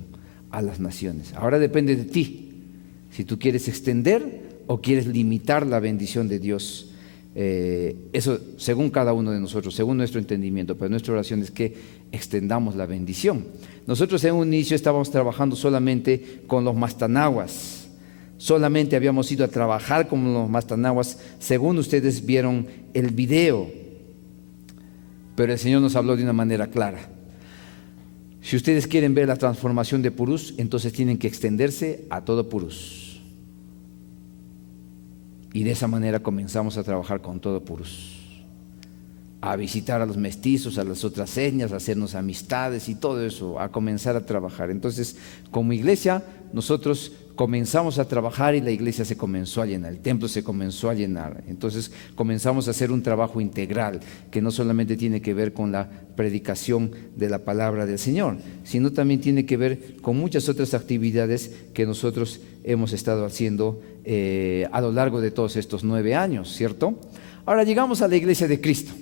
a las naciones. Ahora depende de ti, si tú quieres extender o quieres limitar la bendición de Dios. Eso según cada uno de nosotros, según nuestro entendimiento, pero nuestra oración es que extendamos la bendición. Nosotros en un inicio estábamos trabajando solamente con los mastanahuas, solamente habíamos ido a trabajar con los mastanahuas, según ustedes vieron el video, pero el Señor nos habló de una manera clara. Si ustedes quieren ver la transformación de Purús, entonces tienen que extenderse a todo Purús. Y de esa manera comenzamos a trabajar con todo Purús, a visitar a los mestizos, a las otras etnias, a hacernos amistades y todo eso, a comenzar a trabajar. Entonces, como iglesia, nosotros comenzamos a trabajar y la iglesia se comenzó a llenar, el templo se comenzó a llenar. Entonces comenzamos a hacer un trabajo integral que no solamente tiene que ver con la predicación de la palabra del Señor, sino también tiene que ver con muchas otras actividades que nosotros hemos estado haciendo a lo largo de todos estos 9 años, ¿cierto? Ahora llegamos a la iglesia de Cristo.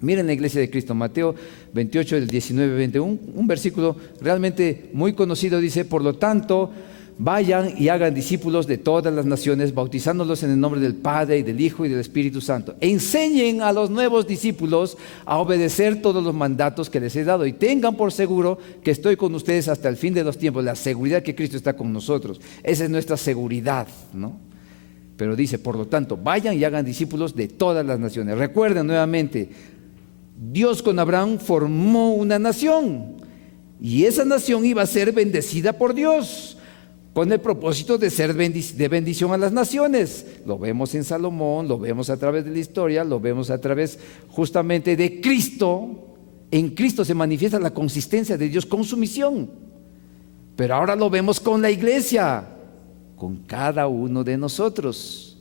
Miren la iglesia de Cristo, Mateo 28, del 19-21, un versículo realmente muy conocido, dice: por lo tanto, vayan y hagan discípulos de todas las naciones, bautizándolos en el nombre del Padre y del Hijo y del Espíritu Santo. Enseñen a los nuevos discípulos a obedecer todos los mandatos que les he dado y tengan por seguro que estoy con ustedes hasta el fin de los tiempos. La seguridad que Cristo está con nosotros, esa es nuestra seguridad, ¿no? Pero dice, por lo tanto, vayan y hagan discípulos de todas las naciones. Recuerden nuevamente, Dios con Abraham formó una nación Y esa nación iba a ser bendecida por Dios, con el propósito de ser de bendición a las naciones. Lo vemos en Salomón, lo vemos a través de la historia, lo vemos a través justamente de Cristo. En Cristo se manifiesta la consistencia de Dios con su misión. Pero ahora lo vemos con la iglesia, con cada uno de nosotros.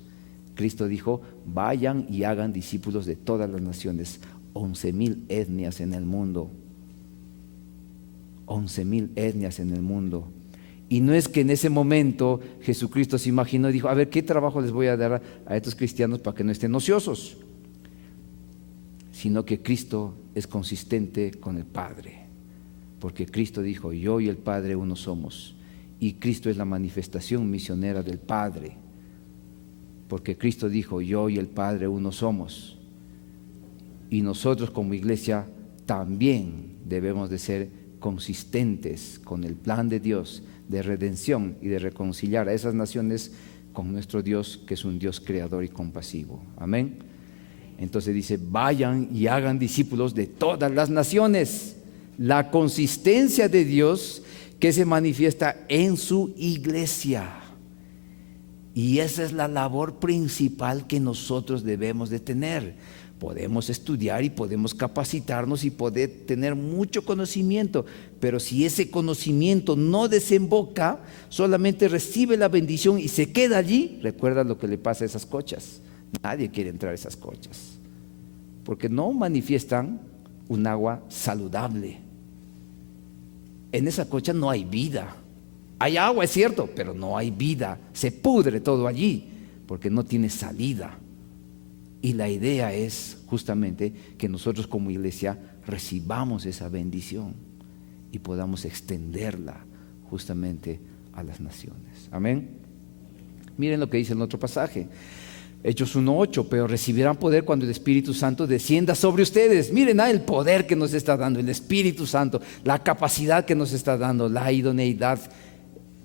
Cristo dijo: vayan y hagan discípulos de todas las naciones. 11,000 etnias en el mundo. 11,000 etnias en el mundo. Y no es que en ese momento Jesucristo se imaginó y dijo: a ver, ¿qué trabajo les voy a dar a estos cristianos para que no estén ociosos? Sino que Cristo es consistente con el Padre, porque Cristo dijo: yo y el Padre uno somos. Y Cristo es la manifestación misionera del Padre, porque Cristo dijo: yo y el Padre uno somos. Y nosotros como iglesia también debemos de ser consistentes con el plan de Dios de redención y de reconciliar a esas naciones con nuestro Dios, que es un Dios creador y compasivo. Amén. Entonces dice: vayan y hagan discípulos de todas las naciones. La consistencia de Dios que se manifiesta en su iglesia. Y esa es la labor principal que nosotros debemos de tener. Podemos estudiar y podemos capacitarnos y poder tener mucho conocimiento, pero si ese conocimiento no desemboca, solamente recibe la bendición y se queda allí, recuerda lo que le pasa a esas cochas. Nadie quiere entrar a esas cochas, porque no manifiestan un agua saludable. En esa cocha no hay vida. Hay agua, es cierto, pero no hay vida. Se pudre todo allí, porque no tiene salida. Y la idea es justamente que nosotros como iglesia recibamos esa bendición y podamos extenderla justamente a las naciones. Amén. Miren lo que dice en otro pasaje, Hechos 1:8: pero recibirán poder cuando el Espíritu Santo descienda sobre ustedes. Miren el poder que nos está dando el Espíritu Santo, la capacidad que nos está dando, la idoneidad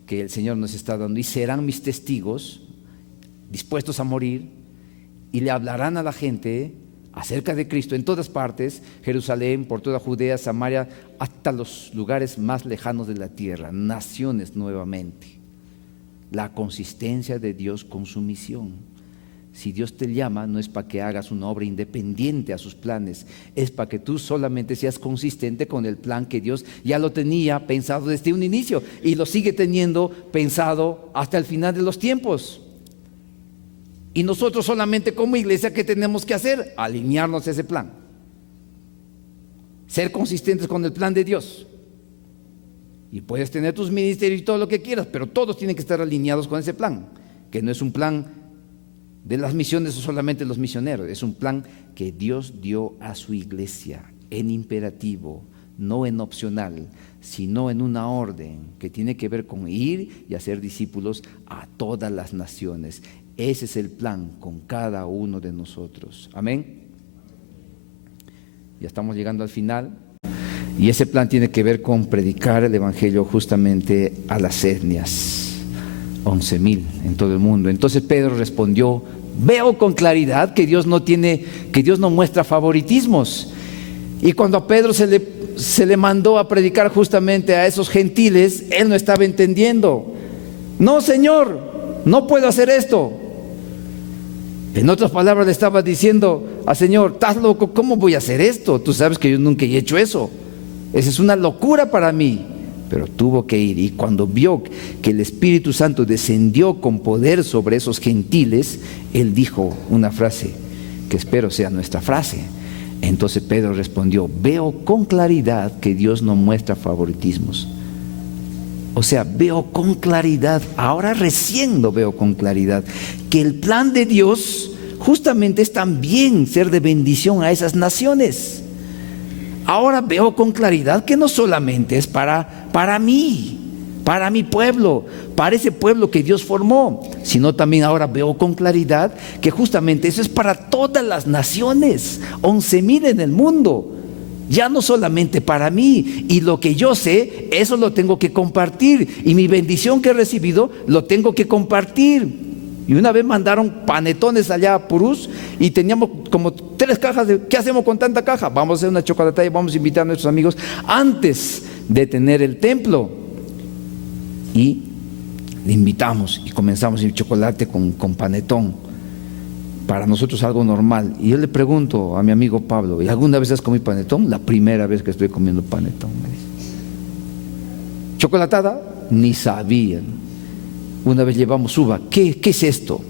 que el Señor nos está dando. Y serán mis testigos, dispuestos a morir, y le hablarán a la gente acerca de Cristo en todas partes: Jerusalén, por toda Judea, Samaria, hasta los lugares más lejanos de la tierra. Naciones nuevamente. La consistencia de Dios con su misión. Si Dios te llama, no es para que hagas una obra independiente a sus planes, es para que tú solamente seas consistente con el plan que Dios ya lo tenía pensado desde un inicio y lo sigue teniendo pensado hasta el final de los tiempos. Y nosotros solamente como iglesia, ¿qué tenemos que hacer? Alinearnos a ese plan. Ser consistentes con el plan de Dios. Y puedes tener tus ministerios y todo lo que quieras, pero todos tienen que estar alineados con ese plan, que no es un plan de las misiones o solamente los misioneros, es un plan que Dios dio a su iglesia en imperativo, no en opcional, sino en una orden que tiene que ver con ir y hacer discípulos a todas las naciones. Ese es el plan con cada uno de nosotros. Amén. Ya estamos llegando al final. Y ese plan tiene que ver con predicar el evangelio justamente a las etnias. 11,000 en todo el mundo. Entonces Pedro respondió: veo con claridad que Dios no muestra favoritismos. Y cuando a Pedro se le mandó a predicar justamente a esos gentiles, él no estaba entendiendo. No, Señor, no puedo hacer esto. En otras palabras, le estaba diciendo al Señor: estás loco, ¿cómo voy a hacer esto? Tú sabes que yo nunca he hecho eso. Esa es una locura para mí. Pero tuvo que ir, y cuando vio que el Espíritu Santo descendió con poder sobre esos gentiles, él dijo una frase que espero sea nuestra frase. Entonces Pedro respondió: veo con claridad que Dios no muestra favoritismos. O sea, veo con claridad, ahora recién lo veo con claridad, que el plan de Dios justamente es también ser de bendición a esas naciones. Ahora veo con claridad que no solamente es para mí, para mi pueblo, para ese pueblo que Dios formó, sino también ahora veo con claridad que justamente eso es para todas las naciones, 11,000 en el mundo. Ya no solamente para mí, y lo que yo sé, eso lo tengo que compartir, y mi bendición que he recibido, lo tengo que compartir. Y una vez mandaron panetones allá a Purús, y teníamos como 3 cajas ¿qué hacemos con tanta caja? Vamos a hacer una chocolatada y vamos a invitar a nuestros amigos. Antes de tener el templo. Y le invitamos y comenzamos el chocolate con panetón. Para nosotros algo normal. Y yo le pregunto a mi amigo Pablo, ¿y alguna vez has comido panetón? La primera vez que estoy comiendo panetón, me dice. Chocolatada, ni sabían. Una vez llevamos uva, ¿qué es esto?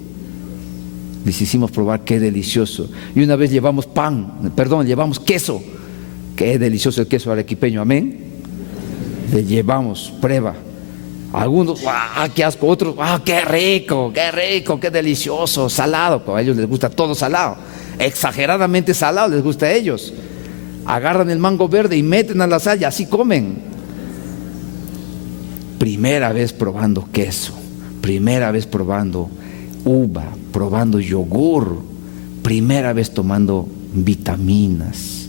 Les hicimos probar, qué delicioso. Y una vez llevamos llevamos queso, qué delicioso el queso arequipeño, amén. Le llevamos, prueba. Algunos, qué asco, otros, qué rico, qué delicioso, salado. A ellos les gusta todo salado, exageradamente salado les gusta a ellos. Agarran el mango verde y meten a la sal y así comen. Primera vez probando queso, primera vez probando uva, probando yogur, primera vez tomando vitaminas.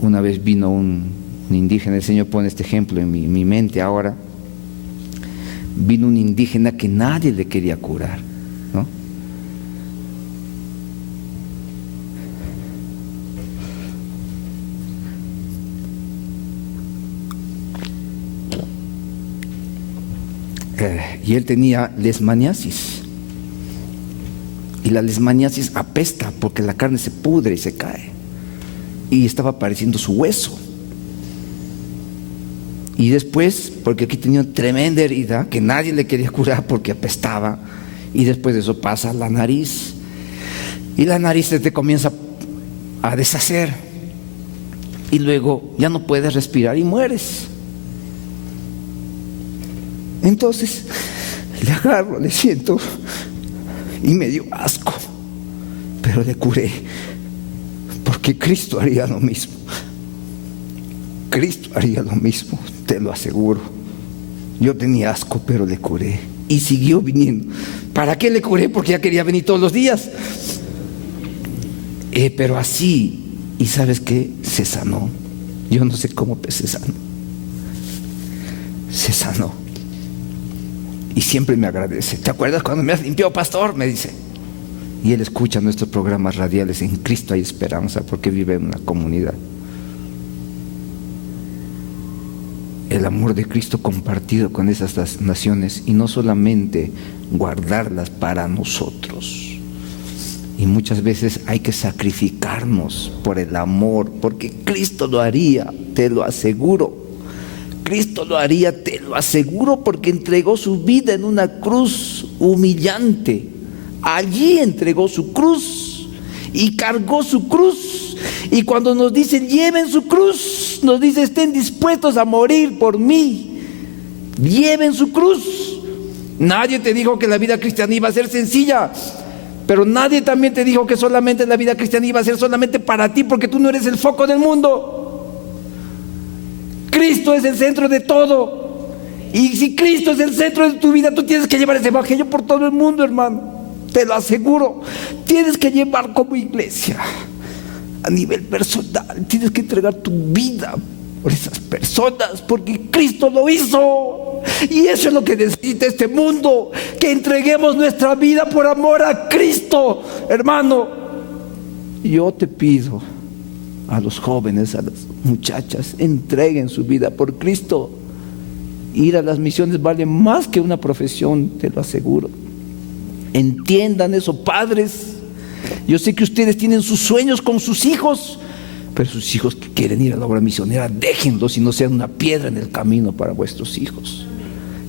Una vez vino un indígena, el Señor pone este ejemplo en mi mente ahora. Vino un indígena que nadie le quería curar, ¿no? Y él tenía leishmaniasis. Y la leishmaniasis apesta porque la carne se pudre y se cae. Y estaba apareciendo su hueso. Y después, porque aquí tenía una tremenda herida que nadie le quería curar porque apestaba. Y después de eso pasa a la nariz. Y la nariz se te comienza a deshacer. Y luego ya no puedes respirar y mueres. Entonces le agarro, le siento y me dio asco. Pero le curé. Porque Cristo haría lo mismo. Cristo haría lo mismo, te lo aseguro. Yo tenía asco, pero le curé. Y siguió viniendo. ¿Para qué le curé? Porque ya quería venir todos los días. Pero así, ¿y sabes qué? Se sanó. Yo no sé cómo se sanó. Se sanó. Y siempre me agradece. ¿Te acuerdas cuando me has limpiado, pastor? Me dice. Y él escucha nuestros programas radiales. En Cristo hay esperanza, porque vive en una comunidad. El amor de Cristo compartido con esas naciones, y no solamente guardarlas para nosotros. Y muchas veces hay que sacrificarnos por el amor, porque Cristo lo haría, te lo aseguro. Cristo lo haría, te lo aseguro, porque entregó su vida en una cruz humillante. Allí entregó su cruz y cargó su cruz. Y cuando nos dicen lleven su cruz, nos dice estén dispuestos a morir por mí. Lleven su cruz. Nadie te dijo que la vida cristiana iba a ser sencilla, pero nadie también te dijo que solamente la vida cristiana iba a ser solamente para ti, porque tú no eres el foco del mundo. Cristo es el centro de todo. Y si Cristo es el centro de tu vida, tú tienes que llevar ese evangelio por todo el mundo, hermano. Te lo aseguro. Tienes que llevar como iglesia. A nivel personal, tienes que entregar tu vida por esas personas, porque Cristo lo hizo. Y eso es lo que necesita este mundo, que entreguemos nuestra vida por amor a Cristo. Hermano, yo te pido a los jóvenes, a las muchachas, entreguen su vida por Cristo. Ir a las misiones vale más que una profesión, te lo aseguro. Entiendan eso, padres. Yo sé que ustedes tienen sus sueños con sus hijos, pero sus hijos que quieren ir a la obra misionera, déjenlos y no sean una piedra en el camino para vuestros hijos.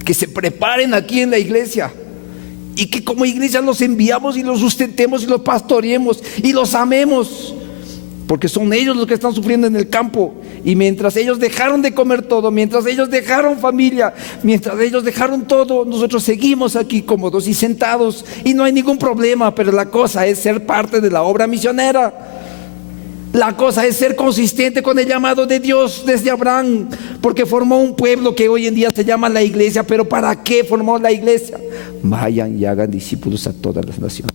Que se preparen aquí en la iglesia y que como iglesia los enviamos y los sustentemos y los pastoreemos y los amemos, porque son ellos los que están sufriendo en el campo. Y mientras ellos dejaron de comer todo, mientras ellos dejaron familia, mientras ellos dejaron todo, nosotros seguimos aquí cómodos y sentados y no hay ningún problema. Pero la cosa es ser parte de la obra misionera. La cosa es ser consistente con el llamado de Dios desde Abraham, porque formó un pueblo que hoy en día se llama la iglesia. Pero ¿para qué formó la iglesia? Vayan y hagan discípulos a todas las naciones.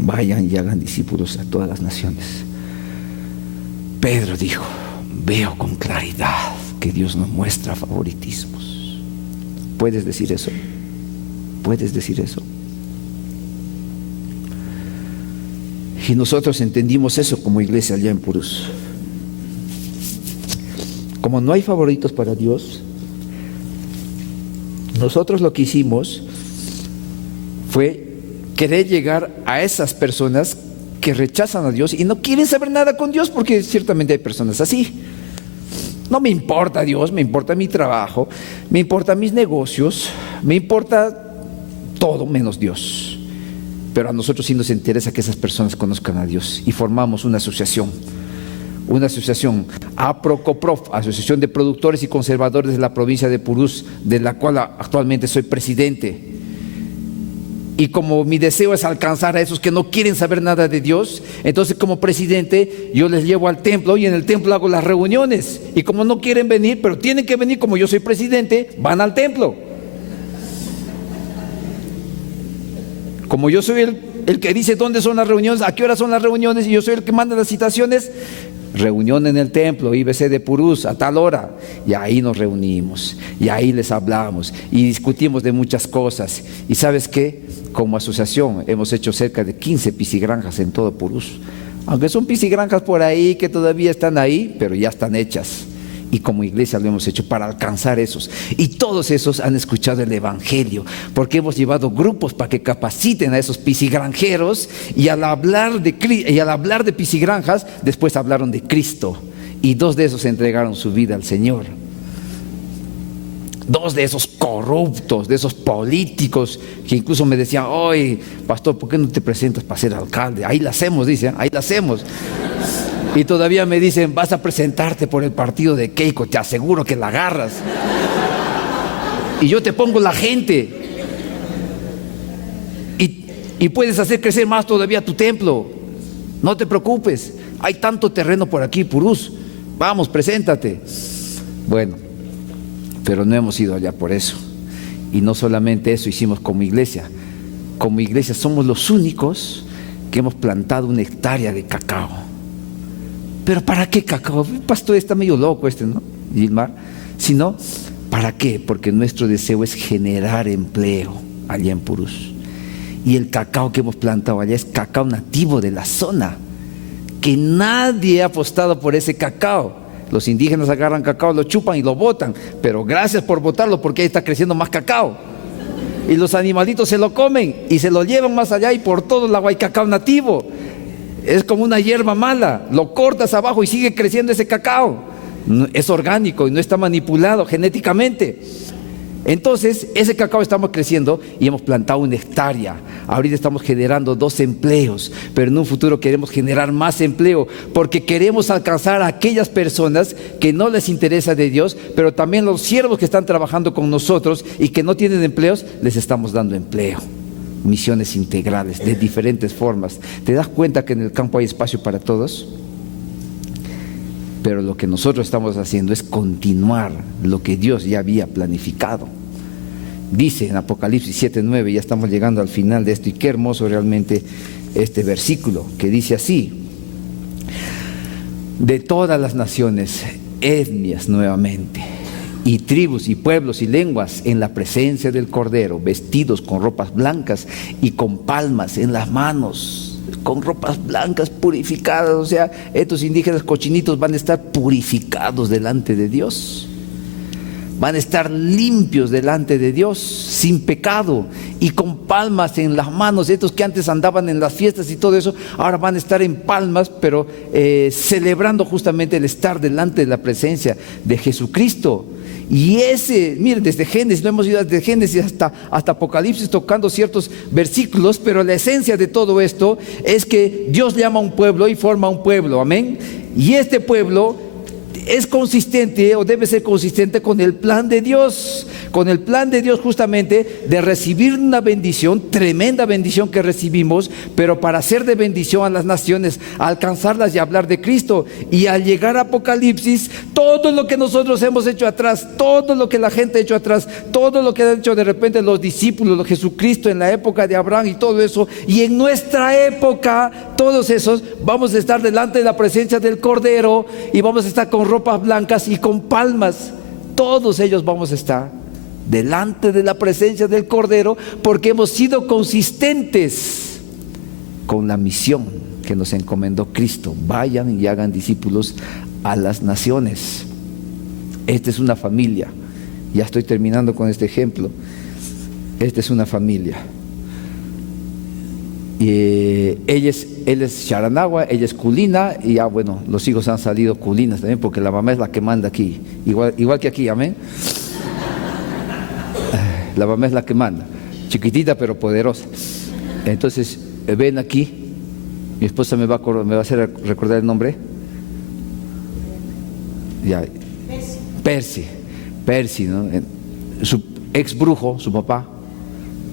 Vayan y hagan discípulos a todas las naciones. Pedro dijo: veo con claridad que Dios no muestra favoritismos. ¿Puedes decir eso? ¿Puedes decir eso? Y nosotros entendimos eso como iglesia allá en Purús. Como no hay favoritos para Dios, nosotros lo que hicimos fue querer llegar a esas personas que rechazan a Dios y no quieren saber nada con Dios, porque ciertamente hay personas así. No me importa Dios, me importa mi trabajo, me importa mis negocios, me importa todo menos Dios. Pero a nosotros sí nos interesa que esas personas conozcan a Dios y formamos una asociación, APROCOPROF, Asociación de Productores y Conservadores de la provincia de Purús, de la cual actualmente soy presidente. Y como mi deseo es alcanzar a esos que no quieren saber nada de Dios, entonces como presidente yo les llevo al templo y en el templo hago las reuniones. Y como no quieren venir, pero tienen que venir, como yo soy presidente, van al templo. Como yo soy el que dice dónde son las reuniones, a qué hora son las reuniones, y yo soy el que manda las citaciones, reunión en el templo, IBC de Purús, a tal hora, y ahí nos reunimos, y ahí les hablamos, y discutimos de muchas cosas. Y ¿sabes qué? Como asociación hemos hecho cerca de 15 piscigranjas en todo Purús, aunque son piscigranjas por ahí que todavía están ahí, pero ya están hechas. Y como iglesia lo hemos hecho para alcanzar esos. Y todos esos han escuchado el Evangelio, porque hemos llevado grupos para que capaciten a esos piscigranjeros. Y al hablar de piscigranjas, después hablaron de Cristo. Y 2 de esos entregaron su vida al Señor. 2 de esos corruptos, de esos políticos, que incluso me decían: oye, pastor, ¿por qué no te presentas para ser alcalde? Ahí la hacemos, dicen, ahí la hacemos. Y todavía me dicen: vas a presentarte por el partido de Keiko, te aseguro que la agarras. Y yo te pongo la gente. Y puedes hacer crecer más todavía tu templo. No te preocupes, hay tanto terreno por aquí, Purús. Vamos, preséntate. Bueno, pero no hemos ido allá por eso. Y no solamente eso hicimos como iglesia. Como iglesia somos los únicos que hemos plantado 1 hectárea de cacao. ¿Pero para qué cacao? El pastor está medio loco ¿no? Gilmar. Sino, ¿para qué? Porque nuestro deseo es generar empleo allá en Purús. Y el cacao que hemos plantado allá es cacao nativo de la zona, que nadie ha apostado por ese cacao. Los indígenas agarran cacao, lo chupan y lo botan, pero gracias por botarlo, porque ahí está creciendo más cacao. Y los animalitos se lo comen y se lo llevan más allá, y por todo el lago hay cacao nativo. Es como una hierba mala, lo cortas abajo y sigue creciendo ese cacao. Es orgánico y no está manipulado genéticamente. Entonces, ese cacao estamos creciendo y hemos plantado 1 hectárea. Ahorita estamos generando 2 empleos, pero en un futuro queremos generar más empleo, porque queremos alcanzar a aquellas personas que no les interesa de Dios, pero también los siervos que están trabajando con nosotros y que no tienen empleos, les estamos dando empleo. Misiones integrales de diferentes formas. ¿Te das cuenta que en el campo hay espacio para todos? Pero lo que nosotros estamos haciendo es continuar lo que Dios ya había planificado. Dice en Apocalipsis 7:9, ya estamos llegando al final de esto, y qué hermoso realmente este versículo, que dice así: de todas las naciones, etnias nuevamente, y tribus y pueblos y lenguas, en la presencia del Cordero, vestidos con ropas blancas y con palmas en las manos, con ropas blancas purificadas. O sea, estos indígenas cochinitos van a estar purificados delante de Dios, van a estar limpios delante de Dios, sin pecado, y con palmas en las manos. Estos que antes andaban en las fiestas y todo eso, ahora van a estar en palmas, pero celebrando justamente el estar delante de la presencia de Jesucristo. Y miren, desde Génesis, no hemos ido desde Génesis hasta Apocalipsis tocando ciertos versículos, pero la esencia de todo esto es que Dios llama a un pueblo y forma un pueblo, amén. Y este pueblo es consistente, o debe ser consistente, con el plan de Dios, justamente de recibir una bendición, tremenda bendición que recibimos, pero para ser de bendición a las naciones, alcanzarlas y hablar de Cristo. Y al llegar a Apocalipsis, todo lo que nosotros hemos hecho atrás, todo lo que la gente ha hecho atrás, todo lo que han hecho de repente los discípulos de Jesucristo en la época de Abraham y todo eso, y en nuestra época, todos esos, vamos a estar delante de la presencia del Cordero, y vamos a estar con ropas blancas y con palmas. Todos ellos vamos a estar delante de la presencia del Cordero, porque hemos sido consistentes con la misión que nos encomendó Cristo. Vayan y hagan discípulos a las naciones. Esta es una familia. Ya estoy terminando con este ejemplo. Esta es una familia. Él es Sharanagua, ella es Culina, y ya bueno, los hijos han salido Culinas también, porque la mamá es la que manda aquí, igual que aquí, amén. La mamá es la que manda, chiquitita pero poderosa. Entonces, ven aquí, mi esposa me va a hacer recordar el nombre. Ya, Percy, ¿no? Su ex brujo, su papá,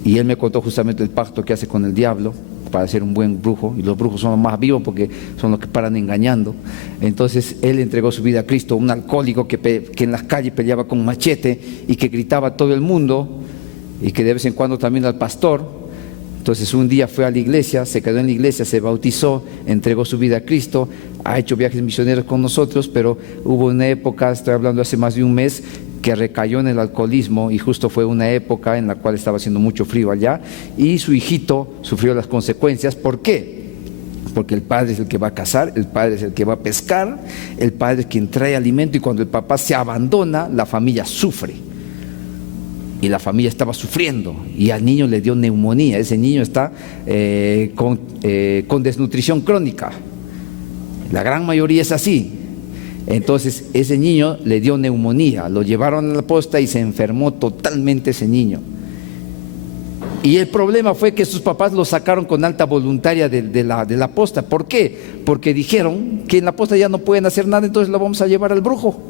y él me contó justamente el pacto que hace con el diablo para ser un buen brujo, y los brujos son los más vivos porque son los que paran engañando. Entonces él entregó su vida a Cristo, un alcohólico que en las calles peleaba con machete y que gritaba a todo el mundo, y que de vez en cuando también al pastor. Entonces un día fue a la iglesia, se quedó en la iglesia, se bautizó, entregó su vida a Cristo, ha hecho viajes misioneros con nosotros, pero hubo una época, estoy hablando hace más de un mes, que recayó en el alcoholismo, y justo fue una época en la cual estaba haciendo mucho frío allá, y su hijito sufrió las consecuencias. ¿Por qué? Porque el padre es el que va a cazar, el padre es el que va a pescar, el padre es quien trae alimento, y cuando el papá se abandona, la familia sufre. Y la familia estaba sufriendo, y al niño le dio neumonía. Ese niño está con desnutrición crónica. La gran mayoría es así. Entonces ese niño le dio neumonía, lo llevaron a la posta y se enfermó totalmente ese niño. Y el problema fue que sus papás lo sacaron con alta voluntaria de la posta. ¿Por qué? Porque dijeron que en la posta ya no pueden hacer nada, entonces lo vamos a llevar al brujo.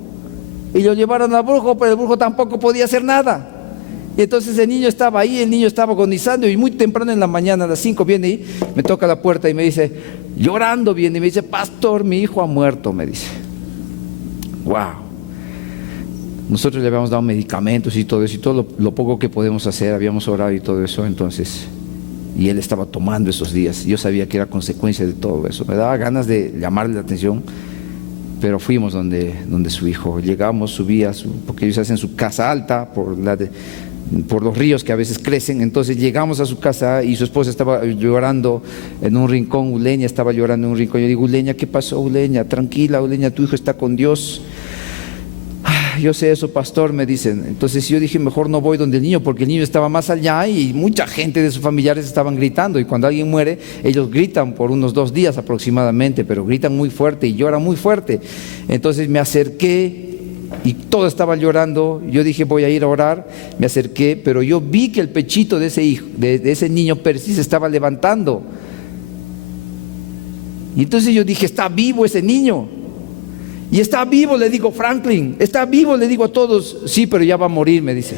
Y lo llevaron al brujo, pero el brujo tampoco podía hacer nada. Y entonces el niño estaba ahí, el niño estaba agonizando, y muy temprano en la mañana, a las 5, viene y me toca la puerta y me dice, llorando viene y me dice, pastor, mi hijo ha muerto, me dice. Wow. Nosotros le habíamos dado medicamentos y todo eso, y todo lo poco que podemos hacer, habíamos orado y todo eso. Entonces, y él estaba tomando esos días, yo sabía que era consecuencia de todo eso, me daba ganas de llamarle la atención, pero fuimos donde su hijo. Llegamos, subía, porque ellos hacen su casa alta por los ríos que a veces crecen. Entonces llegamos a su casa y su esposa estaba llorando en un rincón, Uleña estaba llorando en un rincón. Yo digo, Uleña, ¿qué pasó, Uleña? Tranquila, Uleña, tu hijo está con Dios. Yo sé eso, pastor, me dicen. Entonces yo dije, mejor no voy donde el niño, porque el niño estaba más allá y mucha gente de sus familiares estaban gritando, y cuando alguien muere, ellos gritan por unos 2 días aproximadamente, pero gritan muy fuerte y lloran muy fuerte. Entonces me acerqué y todo estaba llorando. Yo dije, voy a ir a orar. Me acerqué, pero yo vi que el pechito de ese hijo, de ese niño Percy, se estaba levantando. Y entonces yo dije, está vivo ese niño. Y está vivo, le digo, Franklin, está vivo, le digo a todos. Sí, pero ya va a morir, me dice.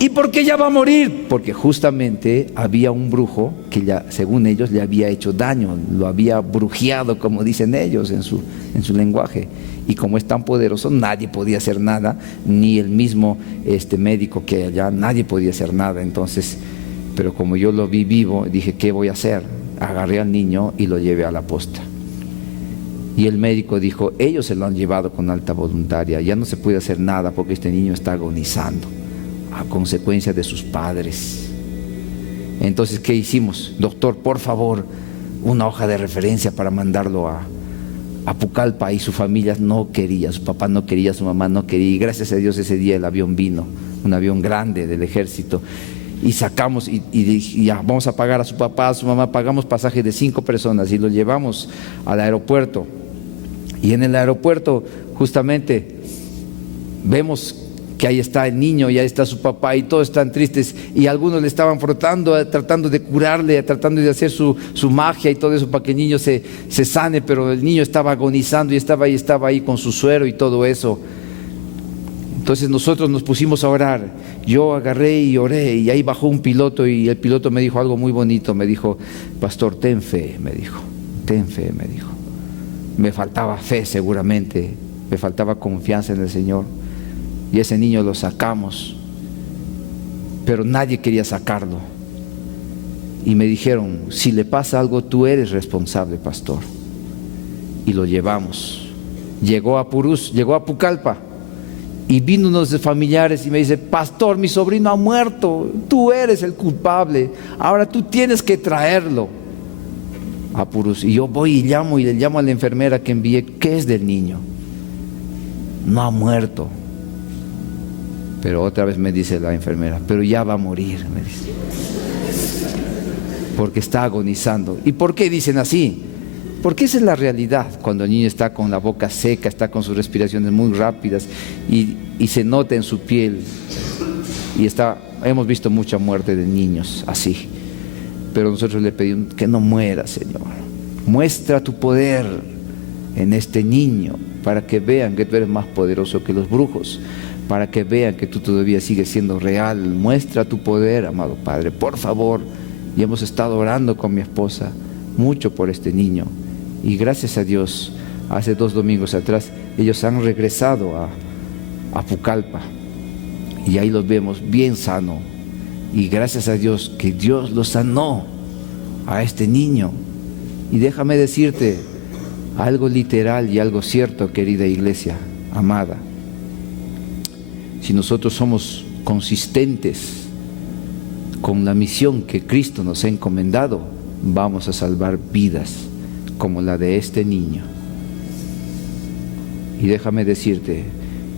¿Y por qué ya va a morir? Porque justamente había un brujo que ya, según ellos, le había hecho daño, lo había brujeado, como dicen ellos en su lenguaje. Y como es tan poderoso, nadie podía hacer nada, ni el mismo médico que allá, nadie podía hacer nada. Entonces, pero como yo lo vi vivo, dije, ¿qué voy a hacer? Agarré al niño y lo llevé a la posta. Y el médico dijo, ellos se lo han llevado con alta voluntaria, ya no se puede hacer nada porque este niño está agonizando a consecuencia de sus padres. Entonces, ¿qué hicimos? Doctor, por favor, una hoja de referencia para mandarlo a Pucallpa. Y su familia no quería, su papá no quería, su mamá no quería, y gracias a Dios ese día el avión vino, un avión grande del ejército, y sacamos y ya, vamos a pagar a su papá, a su mamá, pagamos pasaje de 5 personas y lo llevamos al aeropuerto. Y en el aeropuerto justamente vemos que ahí está el niño y ahí está su papá, y todos están tristes, y algunos le estaban frotando, tratando de curarle, tratando de hacer su magia y todo eso para que el niño se sane, pero el niño estaba agonizando y estaba ahí con su suero y todo eso. Entonces nosotros nos pusimos a orar. Yo agarré y oré, y ahí bajó un piloto, y el piloto me dijo algo muy bonito. Me dijo, pastor, ten fe, me dijo, ten fe, me dijo. Me faltaba fe seguramente, me faltaba confianza en el Señor, y ese niño lo sacamos, pero nadie quería sacarlo. Y me dijeron, si le pasa algo, tú eres responsable, pastor. Y lo llevamos. Llegó a Purús, llegó a Pucallpa, y vino unos familiares y me dice, pastor, mi sobrino ha muerto, tú eres el culpable, ahora tú tienes que traerlo. a Purús. Y yo voy y le llamo a la enfermera que envié, ¿qué es del niño? No ha muerto. Pero otra vez me dice la enfermera, pero ya va a morir, me dice. Porque está agonizando. ¿Y por qué dicen así? Porque esa es la realidad. Cuando el niño está con la boca seca, está con sus respiraciones muy rápidas y se nota en su piel. Y hemos visto mucha muerte de niños así. Pero nosotros le pedimos que no muera, Señor. Muestra tu poder en este niño para que vean que tú eres más poderoso que los brujos, para que vean que tú todavía sigues siendo real. Muestra tu poder, amado Padre, por favor. Y hemos estado orando con mi esposa mucho por este niño. Y gracias a Dios, hace 2 domingos atrás, ellos han regresado a Pucallpa. Y ahí los vemos bien sano. Y gracias a Dios que Dios lo sanó a este niño. Y déjame decirte algo literal y algo cierto, querida iglesia amada. Si nosotros somos consistentes con la misión que Cristo nos ha encomendado, vamos a salvar vidas como la de este niño. Y déjame decirte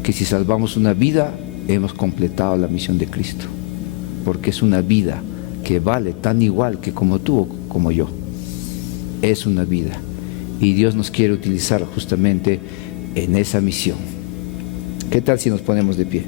que si salvamos una vida, hemos completado la misión de Cristo, porque es una vida que vale tan igual que como tú o como yo. Es una vida y Dios nos quiere utilizar justamente en esa misión. ¿Qué tal si nos ponemos de pie?